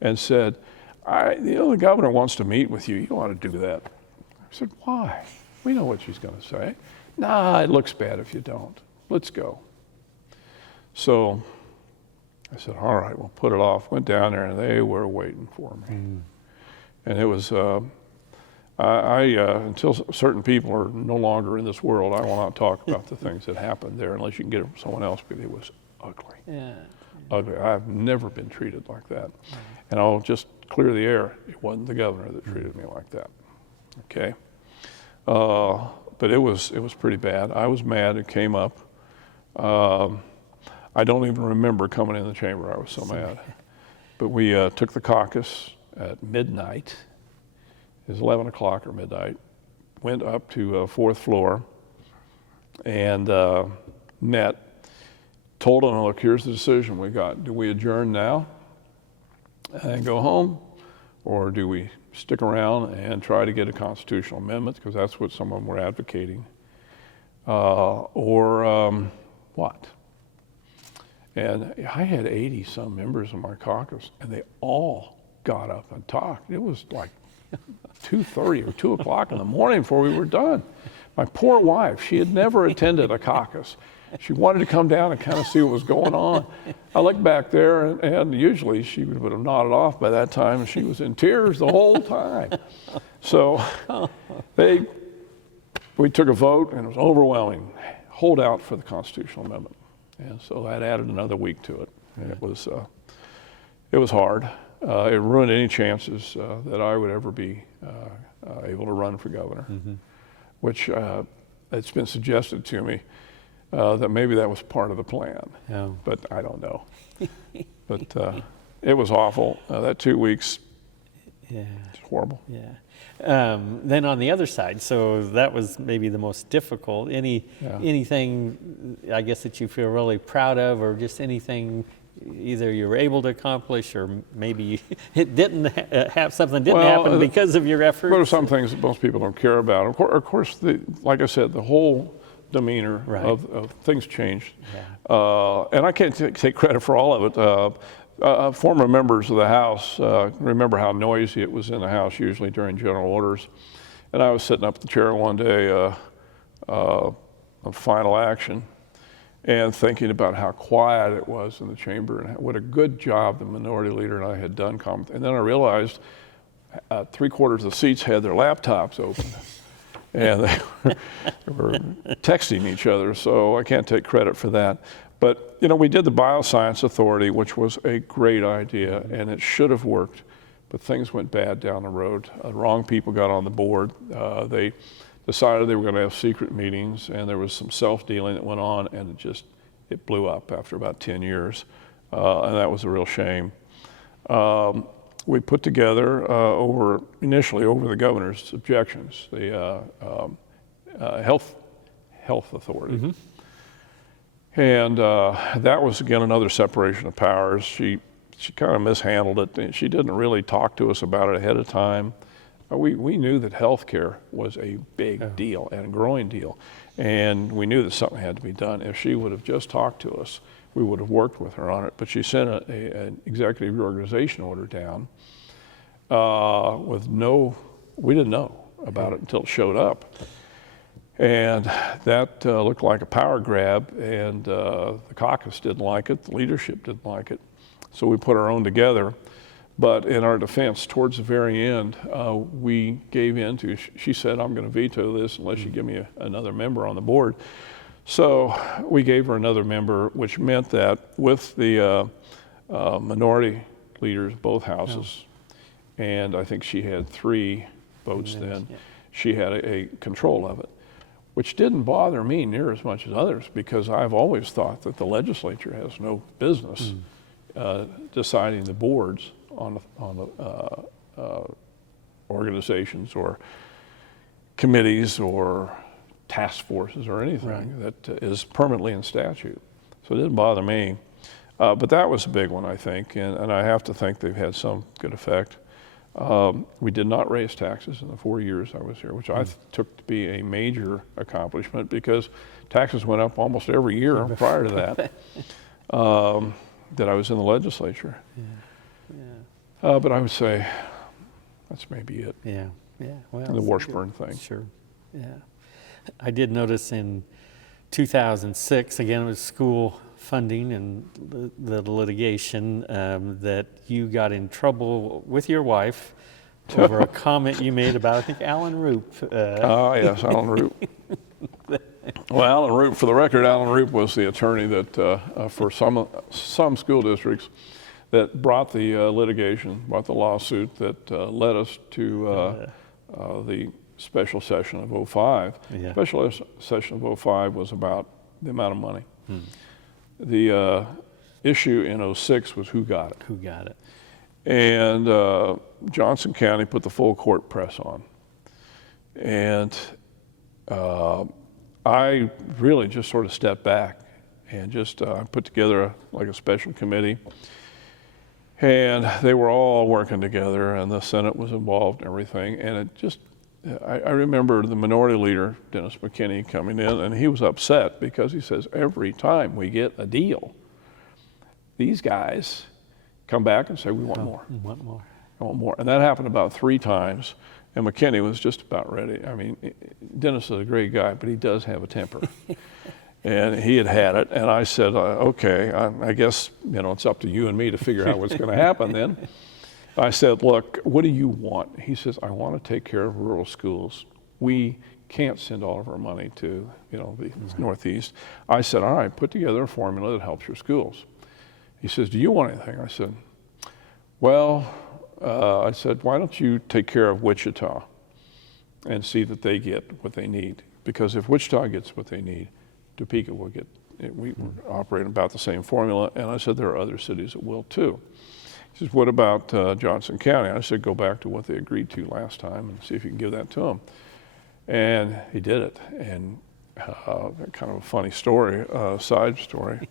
and said, the governor wants to meet with you. You ought to do that. I said, why? We know what she's going to say. Nah, it looks bad if you don't. Let's go. So I said, all right, we'll put it off. Went down there, and they were waiting for me. And it was, until certain people are no longer in this world, I will not talk about the things that happened there unless you can get it from someone else, because it was ugly. Yeah. Ugly. I've never been treated like that. And I'll just clear the air. It wasn't the governor that treated me like that. Okay. But it was pretty bad. I was mad. It came up. I don't even remember coming in the chamber. I was so mad. But we took the caucus at midnight. It was 11 o'clock or midnight. Went up to fourth floor and met. Told them, look, here's the decision we got. Do we adjourn now and go home? Or do we stick around and try to get a constitutional amendment? Because that's what some of them were advocating. Or what? And I had 80 some members in my caucus, and they all got up and talked. It was like 2:30 or 2 o'clock in the morning before we were done. My poor wife, she had never attended a caucus. She wanted to come down and kind of see what was going on. I looked back there, and usually she would have nodded off by that time, and she was in tears the whole time. So we took a vote, and it was overwhelming. Hold out for the constitutional amendment. And so that added another week to it. And it was hard. It ruined any chances that I would ever be able to run for governor, which it's been suggested to me that maybe that was part of the plan, but I don't know. But it was awful. That 2 weeks, it's horrible. Yeah. Then on the other side, so that was maybe the most difficult. Anything, I guess, that you feel really proud of, or just anything either you were able to accomplish, or maybe it didn't happen because of your efforts? There are some things that most people don't care about. Of course, like I said, the whole demeanor of things changed. And I can't take credit for all of it. Former members of the House remember how noisy it was in the House usually during general orders. And I was sitting up at the chair one day of final action and thinking about how quiet it was in the chamber and what a good job the minority leader and I had done. And then I realized 3/4 of the seats had their laptops open. And they were texting each other, so I can't take credit for that. But, you know, we did the Bioscience Authority, which was a great idea, and it should have worked, but things went bad down the road. Wrong people got on the board. They decided they were going to have secret meetings, and there was some self-dealing that went on, and it blew up after about 10 years, and that was a real shame. We put together, initially over the governor's objections, the health authority. And that was, again, another separation of powers. She kind of mishandled it. And she didn't really talk to us about it ahead of time. We knew that health care was a big deal and a growing deal. And we knew that something had to be done. If she would have just talked to us, we would have worked with her on it. But she sent an executive reorganization order down we didn't know about it until it showed up. And that looked like a power grab, and the caucus didn't like it, the leadership didn't like it. So we put our own together. But in our defense, towards the very end, we gave in to, she said, I'm going to veto this unless you give me another member on the board. So we gave her another member, which meant that with the minority leaders, both houses, and I think she had 3 votes then, she had a control of it, which didn't bother me near as much as others, because I've always thought that the legislature has no business deciding the boards on the organizations or committees or task forces or anything that is permanently in statute. So it didn't bother me. But that was a big one, I think, and I have to think they've had some good effect. We did not raise taxes in the 4 years I was here, which I took to be a major accomplishment, because taxes went up almost every year prior to that, that I was in the legislature. But I would say that's maybe it. Well, the Washburn thing. Sure. I did notice in 2006, again, it was school funding and the litigation, that you got in trouble with your wife over a comment you made about, I think, Alan Roop. Yes, Alan Roop. Well, Alan Roop, for the record, Alan Roop was the attorney that, for some school districts, that brought the litigation, brought the lawsuit that led us to the special session of '05. Special session of '05 was about the amount of money. The issue in '06 was who got it. Who got it? And Johnson County put the full court press on. And I really just sort of stepped back and just put together like a special committee. And they were all working together, and the Senate was involved and everything. And it just, I remember the minority leader, Dennis McKinney, coming in, and he was upset because he says, every time we get a deal, these guys come back and say, we want more. We want more. I want more. And that happened about 3 times. And McKinney was just about ready. I mean, Dennis is a great guy, but he does have a temper. And he had it. And I said, okay, I guess, it's up to you and me to figure out what's going to happen then. I said, look, what do you want? He says, I want to take care of rural schools. We can't send all of our money to, the Northeast. I said, all right, put together a formula that helps your schools. He says, do you want anything? I said, well, why don't you take care of Wichita and see that they get what they need? Because if Wichita gets what they need, Topeka will get, we operate about the same formula. And I said, there are other cities that will too. He says, what about Johnson County? I said, go back to what they agreed to last time and see if you can give that to them. And he did it. And kind of a funny story, side story.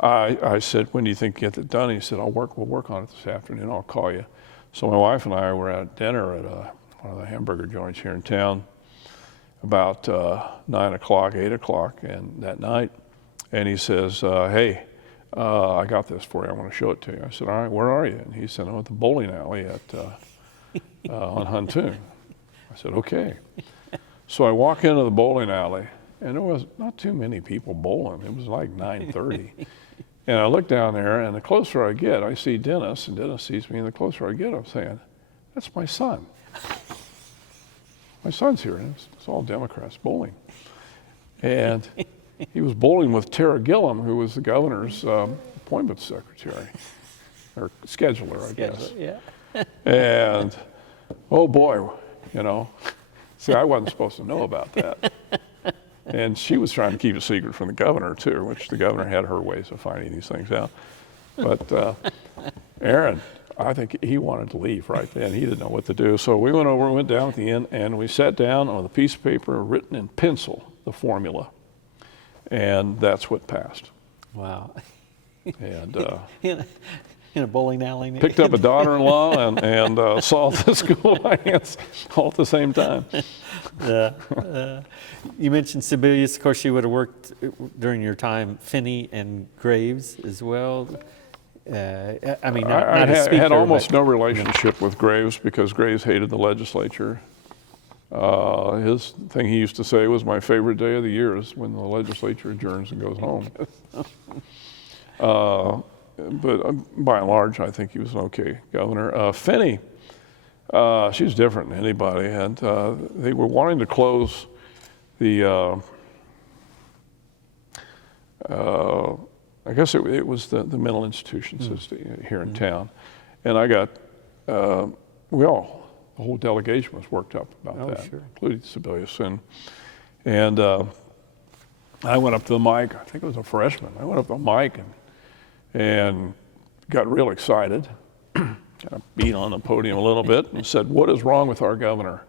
I said, when do you think you get it done? He said, we'll work on it this afternoon. I'll call you. So my wife and I were at dinner at one of the hamburger joints here in town about 9 o'clock, 8 o'clock and that night. And he says, hey, I got this for you. I want to show it to you. I said, all right, where are you? And he said, I'm at the bowling alley on Huntoon. I said, okay. So I walk into the bowling alley, and there was not too many people bowling. It was like 9:30. And I look down there, and the closer I get, I see Dennis, and Dennis sees me, and the closer I get, I'm saying, that's my son. My son's here, and it's all Democrats bowling. And he was bowling with Tara Gillum, who was the governor's appointment secretary, or scheduler, I guess. Yeah. And, oh boy, see, I wasn't supposed to know about that. And she was trying to keep a secret from the governor, too, which the governor had her ways of finding these things out. But Aaron, I think he wanted to leave right then. He didn't know what to do. So we went down at the end, and we sat down on a piece of paper written in pencil, the formula. And that's what passed. Wow. And in a bowling alley. Picked up a daughter-in-law and solved the school finance all at the same time. You mentioned Sebelius. Of course, you would have worked during your time, Finney and Graves as well. I mean, not I a speaker, had almost no relationship with Graves because Graves hated the legislature. His thing he used to say was, my favorite day of the year is when the legislature adjourns and goes home. But by and large, I think he was an okay governor. Finney, she was different than anybody, and they were wanting to close the, I guess it was the mental institution system here in town. And I got, the whole delegation was worked up about that, sure. including Sebelius. And I went up to the mic, I think it was a freshman. I went up to the mic and got real excited. Kind of beat on the podium a little bit and said, what is wrong with our governor?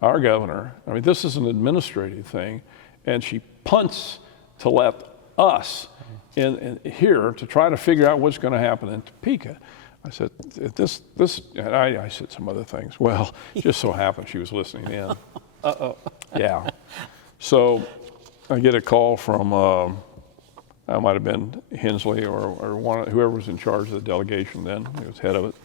Our governor, I mean, this is an administrative thing, and she punts to let us in here to try to figure out what's going to happen in Topeka. I said, and I said some other things. Well, just so happened she was listening in. Uh-oh. Yeah. So I get a call from, I might have been Hensley or whoever was in charge of the delegation then. He was head of it.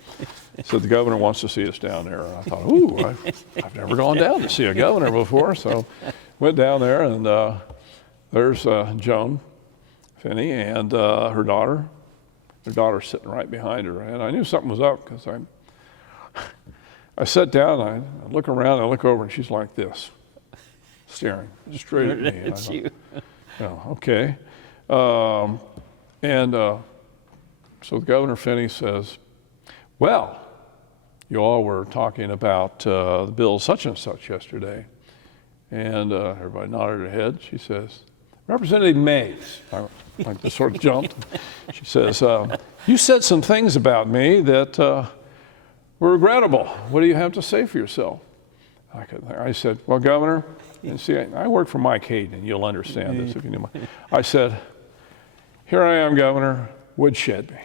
Said the governor wants to see us down there. And I thought, ooh, I've never gone down to see a governor before. So went down there, and there's Joan Finney and her daughter. Her daughter's sitting right behind her, and I knew something was up because I sat down, I look around, I look over, and she's like this, staring straight at me. It's you. Oh, okay. So Governor Finney says, well, you all were talking about the bill such and such yesterday. And everybody nodded her head. She says, Representative Mays, I just sort of jumped. She says, you said some things about me that were regrettable. What do you have to say for yourself? I said, well, Governor, and see, I work for Mike Hayden, and you'll understand this if you knew I said, here I am, Governor, woodshed me.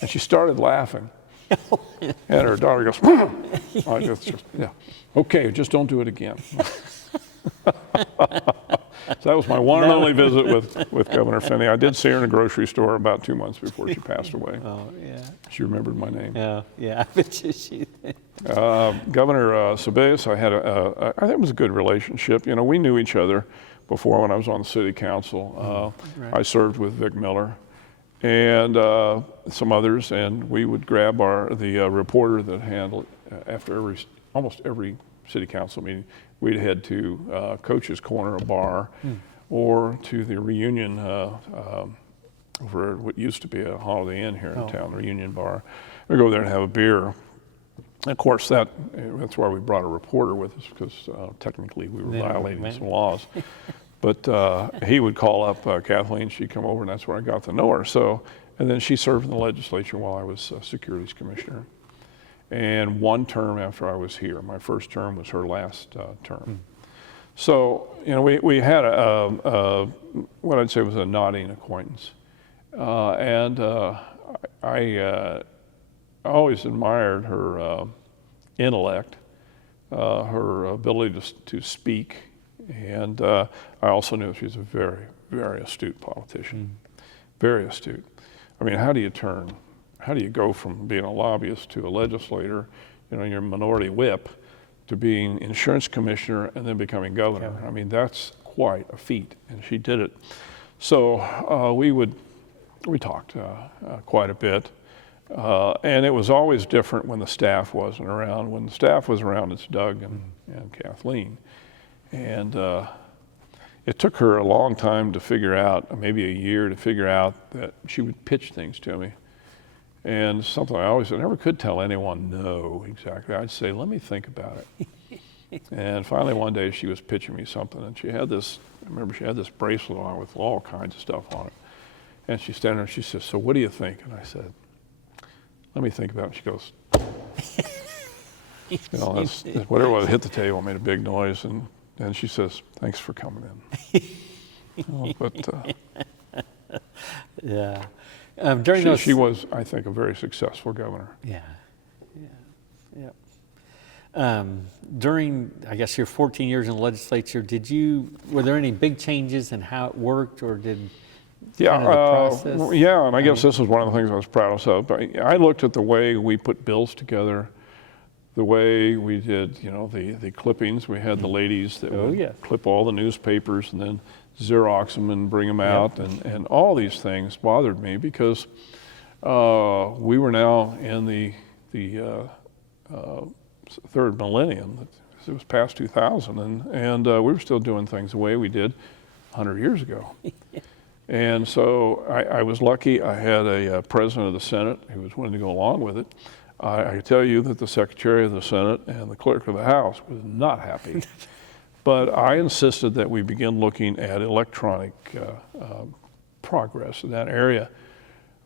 And she started laughing. And her daughter goes, yeah, okay, just don't do it again. So that was my one and only visit with Governor Finney. I did see her in a grocery store about 2 months before she passed away. Oh, yeah. She remembered my name. Yeah, I bet she did. Governor Sebelius, I think it was a good relationship. You know, we knew each other before when I was on the city council. Right. I served with Vic Miller and some others, and we would grab the reporter that handled after almost every city council meeting. We'd head to Coach's Corner, a bar, or to the Reunion over what used to be a Holiday Inn here in town, the Reunion Bar. We'd go there and have a beer. And of course, that's why we brought a reporter with us, because technically we were violating some laws. But he would call up Kathleen, she'd come over, and that's where I got to know her. So, and then she served in the legislature while I was Securities Commissioner. And one term after I was here. My first term was her last term. So, you know, we had what I'd say was a nodding acquaintance. I always admired her intellect, her ability to speak, and I also knew she was a very, very astute politician. Very astute. I mean, how do you go from being a lobbyist to a legislator, you know, you're a minority whip, to being insurance commissioner and then becoming governor? I mean, that's quite a feat, and she did it. So we talked quite a bit, and it was always different when the staff wasn't around. When the staff was around, it's Doug and Kathleen. And it took her a long time to figure out, maybe a year to figure out that she would pitch things to me. And something I never could tell anyone no exactly. I'd say, let me think about it. And finally one day she was pitching me something, and she had this, I remember she had this bracelet on with all kinds of stuff on it. And she's standing there and she says, so what do you think? And I said, let me think about it. She goes, you know, whatever it was, hit the table, made a big noise, and she says, thanks for coming in. Yeah. She was, I think, a very successful governor. Yeah. During, I guess, your 14 years in the legislature, were there any big changes in how it worked, or did the process? Yeah, and I guess this was one of the things I was proud of. But I looked at the way we put bills together the way we did, the clippings. We had the ladies that would yes. clip all the newspapers and then Xerox them and bring them out, and all these things bothered me because we were now in the third millennium. It was past 2000, and we were still doing things the way we did 100 years ago. And so I was lucky. I had a president of the Senate who was willing to go along with it. I can tell you that the Secretary of the Senate and the Clerk of the House was not happy. But I insisted that we begin looking at electronic progress in that area.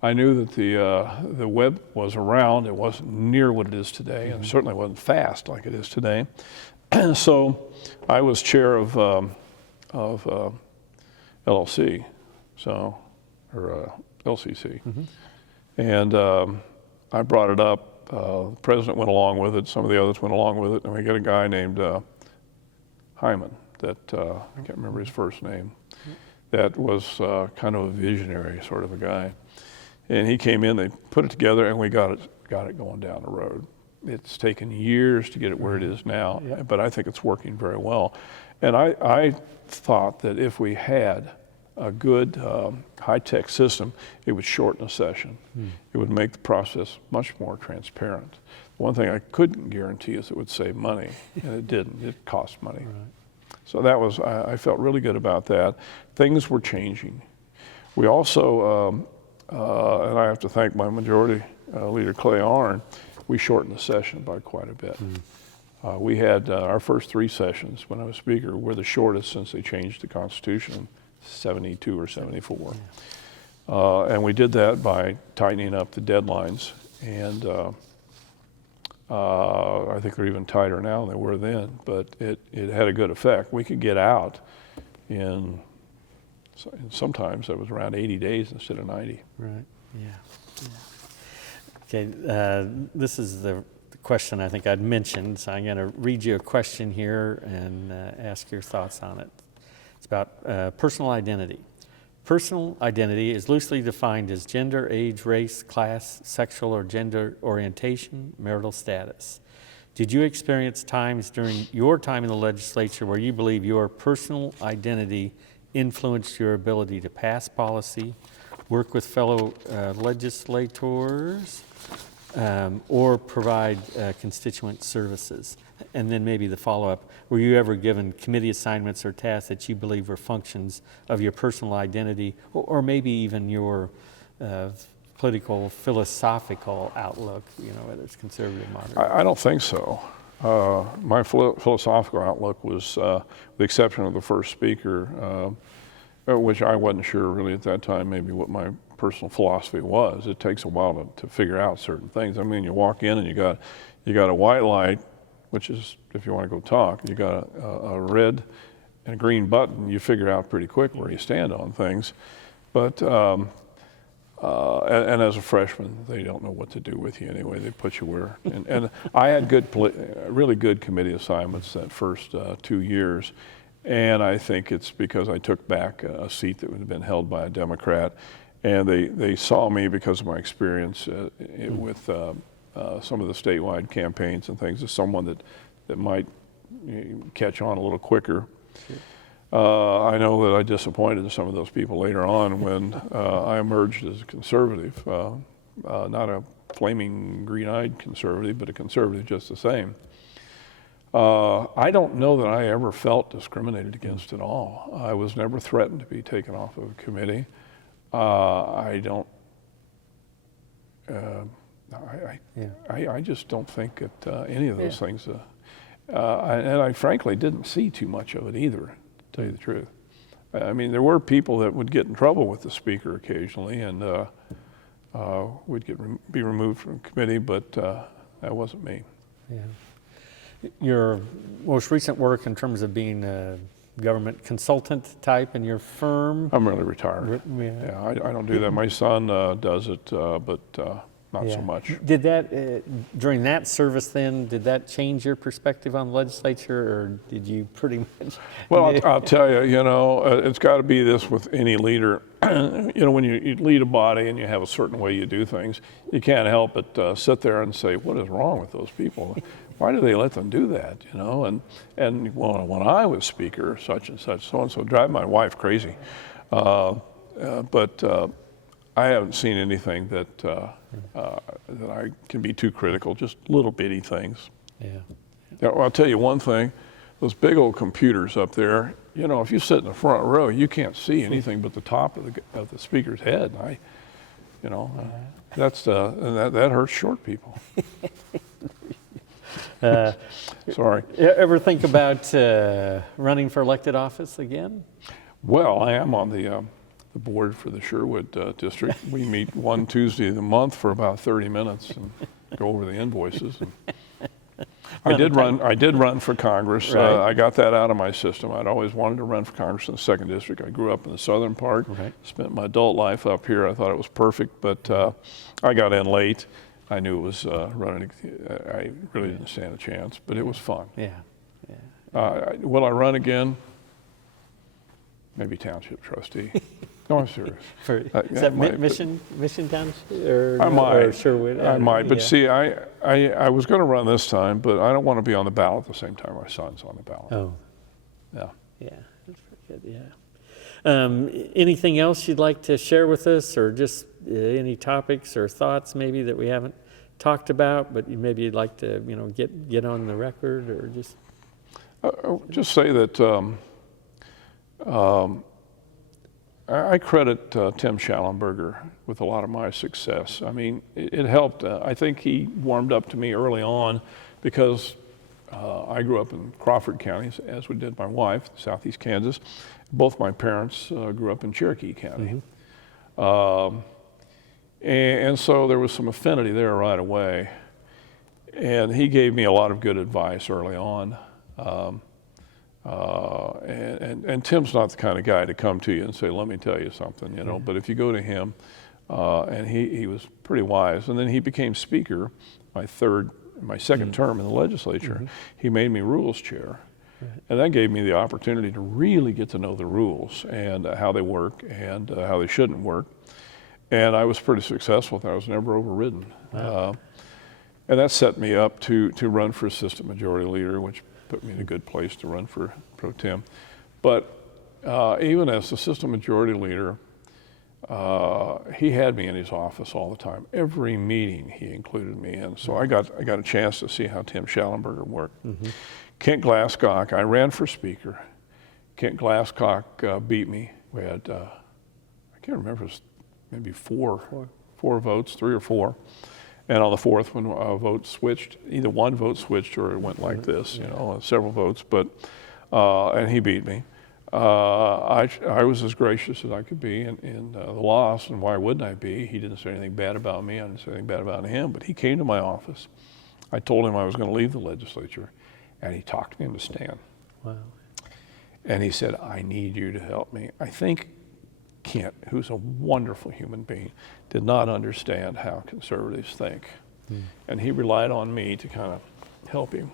I knew that the web was around. It wasn't near what it is today, and certainly wasn't fast like it is today. So I was chair of LLC, or LCC, and I brought it up. The president went along with it. Some of the others went along with it, and we got a guy named Hyman that I can't remember his first name. That was kind of a visionary sort of a guy, and he came in. They put it together, and we got it going down the road. It's taken years to get it where it is now, but I think it's working very well. And I thought that if we had a good high-tech system, it would shorten a session. It would make the process much more transparent. One thing I couldn't guarantee is it would save money, and it didn't. It cost money. Right. So that was, I felt really good about that. Things were changing. We also, and I have to thank my majority leader, Clay Arn, we shortened the session by quite a bit. We had our first 3 sessions when I was Speaker were the shortest since they changed the Constitution, 72 or 74. And we did that by tightening up the deadlines, and I think they're even tighter now than they were then, but it had a good effect. We could get out in sometimes that was around 80 days instead of 90. Right, yeah. Okay, this is the question I think I'd mentioned, so I'm going to read you a question here and ask your thoughts on it. It's about personal identity. Personal identity is loosely defined as gender, age, race, class, sexual or gender orientation, marital status. Did you experience times during your time in the legislature where you believe your personal identity influenced your ability to pass policy, work with fellow legislators, or provide constituent services? And then maybe the follow-up, were you ever given committee assignments or tasks that you believe were functions of your personal identity, or maybe even your political, philosophical outlook, whether it's conservative, moderate? I don't think so. My philosophical outlook was, with the exception of the first speaker, which I wasn't sure really at that time maybe what my personal philosophy was. It takes a while to figure out certain things. I mean, you walk in and you got a white light, which is if you want to go talk, you got a red and a green button. You figure out pretty quick where you stand on things. But and as a freshman, they don't know what to do with you anyway. They put you where. And I had really good committee assignments that first 2 years. And I think it's because I took back a seat that had been held by a Democrat. And they saw me because of my experience with some of the statewide campaigns and things as someone that might catch on a little quicker. I know that I disappointed some of those people later on when I emerged as a conservative, not a flaming green-eyed conservative, but a conservative just the same. I don't know that I ever felt discriminated against at all. I was never threatened to be taken off of a committee. I just don't think that any of those things, and I frankly didn't see too much of it either, to tell you the truth. I mean, there were people that would get in trouble with the speaker occasionally and would be removed from the committee, but that wasn't me. Yeah. Your most recent work in terms of being a government consultant type in your firm? I'm really retired. Yeah, I don't do that. My son does it, but not so much. Did that, during that service then, did that change your perspective on the legislature, or did you pretty much? Well, I'll tell you, you know, it's got to be this with any leader. You know, when you lead a body and you have a certain way you do things, you can't help but sit there and say, what is wrong with those people? Why do they let them do that, you know? And when I was speaker, such and such, so-and-so, drive my wife crazy. But I haven't seen anything that that I can be too critical, just little bitty things. Yeah. Yeah, well, I'll tell you one thing, those big old computers up there, you know, if you sit in the front row, you can't see anything but the top of the speaker's head. You know, that hurts short people. Sorry. Ever think about running for elected office again? Well, I am on the board for the Sherwood district. We meet one Tuesday of the month for about 30 minutes and go over the invoices. And I did run for Congress. Right. I got that out of my system. I'd always wanted to run for Congress in the 2nd District. I grew up in the southern part, right. Spent my adult life up here. I thought it was perfect, but I got in late. I knew it was running. I really didn't stand a chance, but it was fun. Yeah. Will I run again? Maybe township trustee. No, I'm serious. Is that Mission Township or, I might. or Sherwood? I might, but yeah. see, I was going to run this time, but I don't want to be on the ballot at the same time my son's on the ballot. Oh. Yeah. Yeah, that's pretty good. Yeah. Anything else you'd like to share with us, or just any topics or thoughts maybe that we haven't talked about, but maybe you'd like to, you know, get on the record, or just? Just say that. I credit Tim Schallenberger with a lot of my success. I mean, it helped. I think he warmed up to me early on because I grew up in Crawford County, as we did my wife, southeast Kansas. Both my parents grew up in Cherokee County. Mm-hmm. And so there was some affinity there right away. And he gave me a lot of good advice early on. And Tim's not the kind of guy to come to you and say, let me tell you something, you know, but if you go to him, and he was pretty wise, and then he became speaker my second term in the legislature. Mm-hmm. He made me rules chair. Right. And that gave me the opportunity to really get to know the rules and how they work and how they shouldn't work. And I was pretty successful. I was never overridden. Wow. And that set me up to run for assistant majority leader, which put me in a good place to run for pro tem. But even as assistant majority leader, he had me in his office all the time. Every meeting he included me in. So I got a chance to see how Tim Schallenberger worked. Mm-hmm. Kent Glasscock, I ran for speaker. Kent Glasscock beat me. We had, I can't remember, it was maybe four votes, 3 or 4. And on the fourth one, vote switched. Either one vote switched or it went like this, you know, several votes. But and he beat me. I was as gracious as I could be in the loss, and why wouldn't I be? He didn't say anything bad about me. I didn't say anything bad about him. But he came to my office. I told him I was going to leave the legislature, and he talked me into staying. Wow. And he said, I need you to help me. I think Kent, who's a wonderful human being, did not understand how conservatives think. And he relied on me to kind of help him.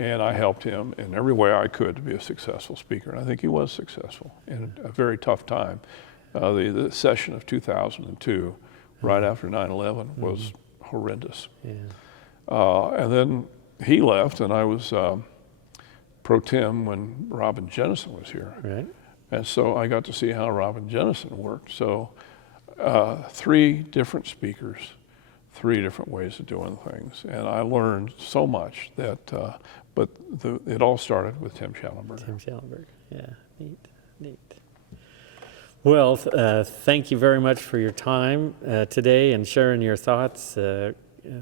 And I helped him in every way I could to be a successful speaker. And I think he was successful in a very tough time. The session of 2002, right after 9/11, was horrendous. Yeah. And then he left, and I was pro tem when Robin Jennison was here. Right. And so I got to see how Robin Jennison worked. So 3 different speakers, 3 different ways of doing things. And I learned so much that, but it all started with Tim Schallenberger. Tim Schallenberger, yeah, neat. Well, thank you very much for your time today and sharing your thoughts. I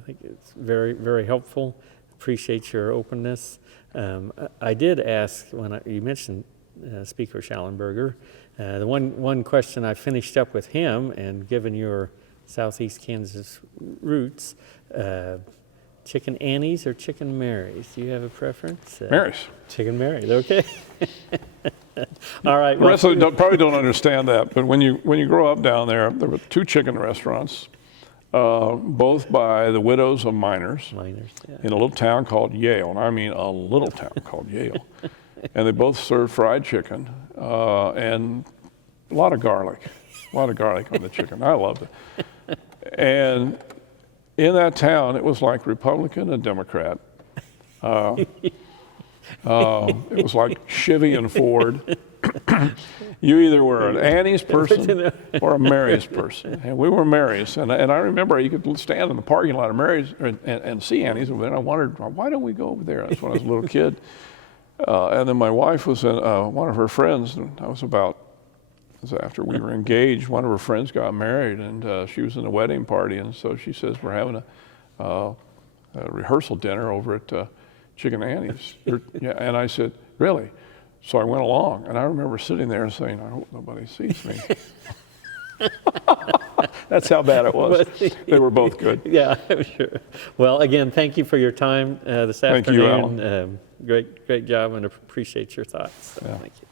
think it's very, very helpful. Appreciate your openness. I did ask, when you mentioned Speaker Schallenberger, the one question I finished up with him, and given your Southeast Kansas roots, Chicken Annie's or Chicken Mary's? Do you have a preference? Mary's. Chicken Mary's, okay. All right. The rest probably don't understand that, but when you grow up down there were 2 chicken restaurants, both by the widows of miners Miners, yeah. in a little town called Yale, and I mean a little town called Yale. And they both served fried chicken and a lot of garlic on the chicken. I loved it. And in that town, it was like Republican and Democrat. It was like Chevy and Ford. You either were an Annie's person or a Mary's person. And we were Mary's. And I remember you could stand in the parking lot of Mary's and see Annie's over there. And I wondered, why don't we go over there? That's when I was a little kid. And then my wife was in one of her friends, and it was after we were engaged, one of her friends got married, and she was in a wedding party. And so she says, we're having a rehearsal dinner over at Chicken Annie's. Yeah, and I said, really? So I went along, and I remember sitting there and saying, I hope nobody sees me. That's how bad it was. They were both good. Yeah, I'm sure. Well, again, thank you for your time this afternoon. Thank you, Alan. Great job, and appreciate your thoughts. So, Yeah. Thank you.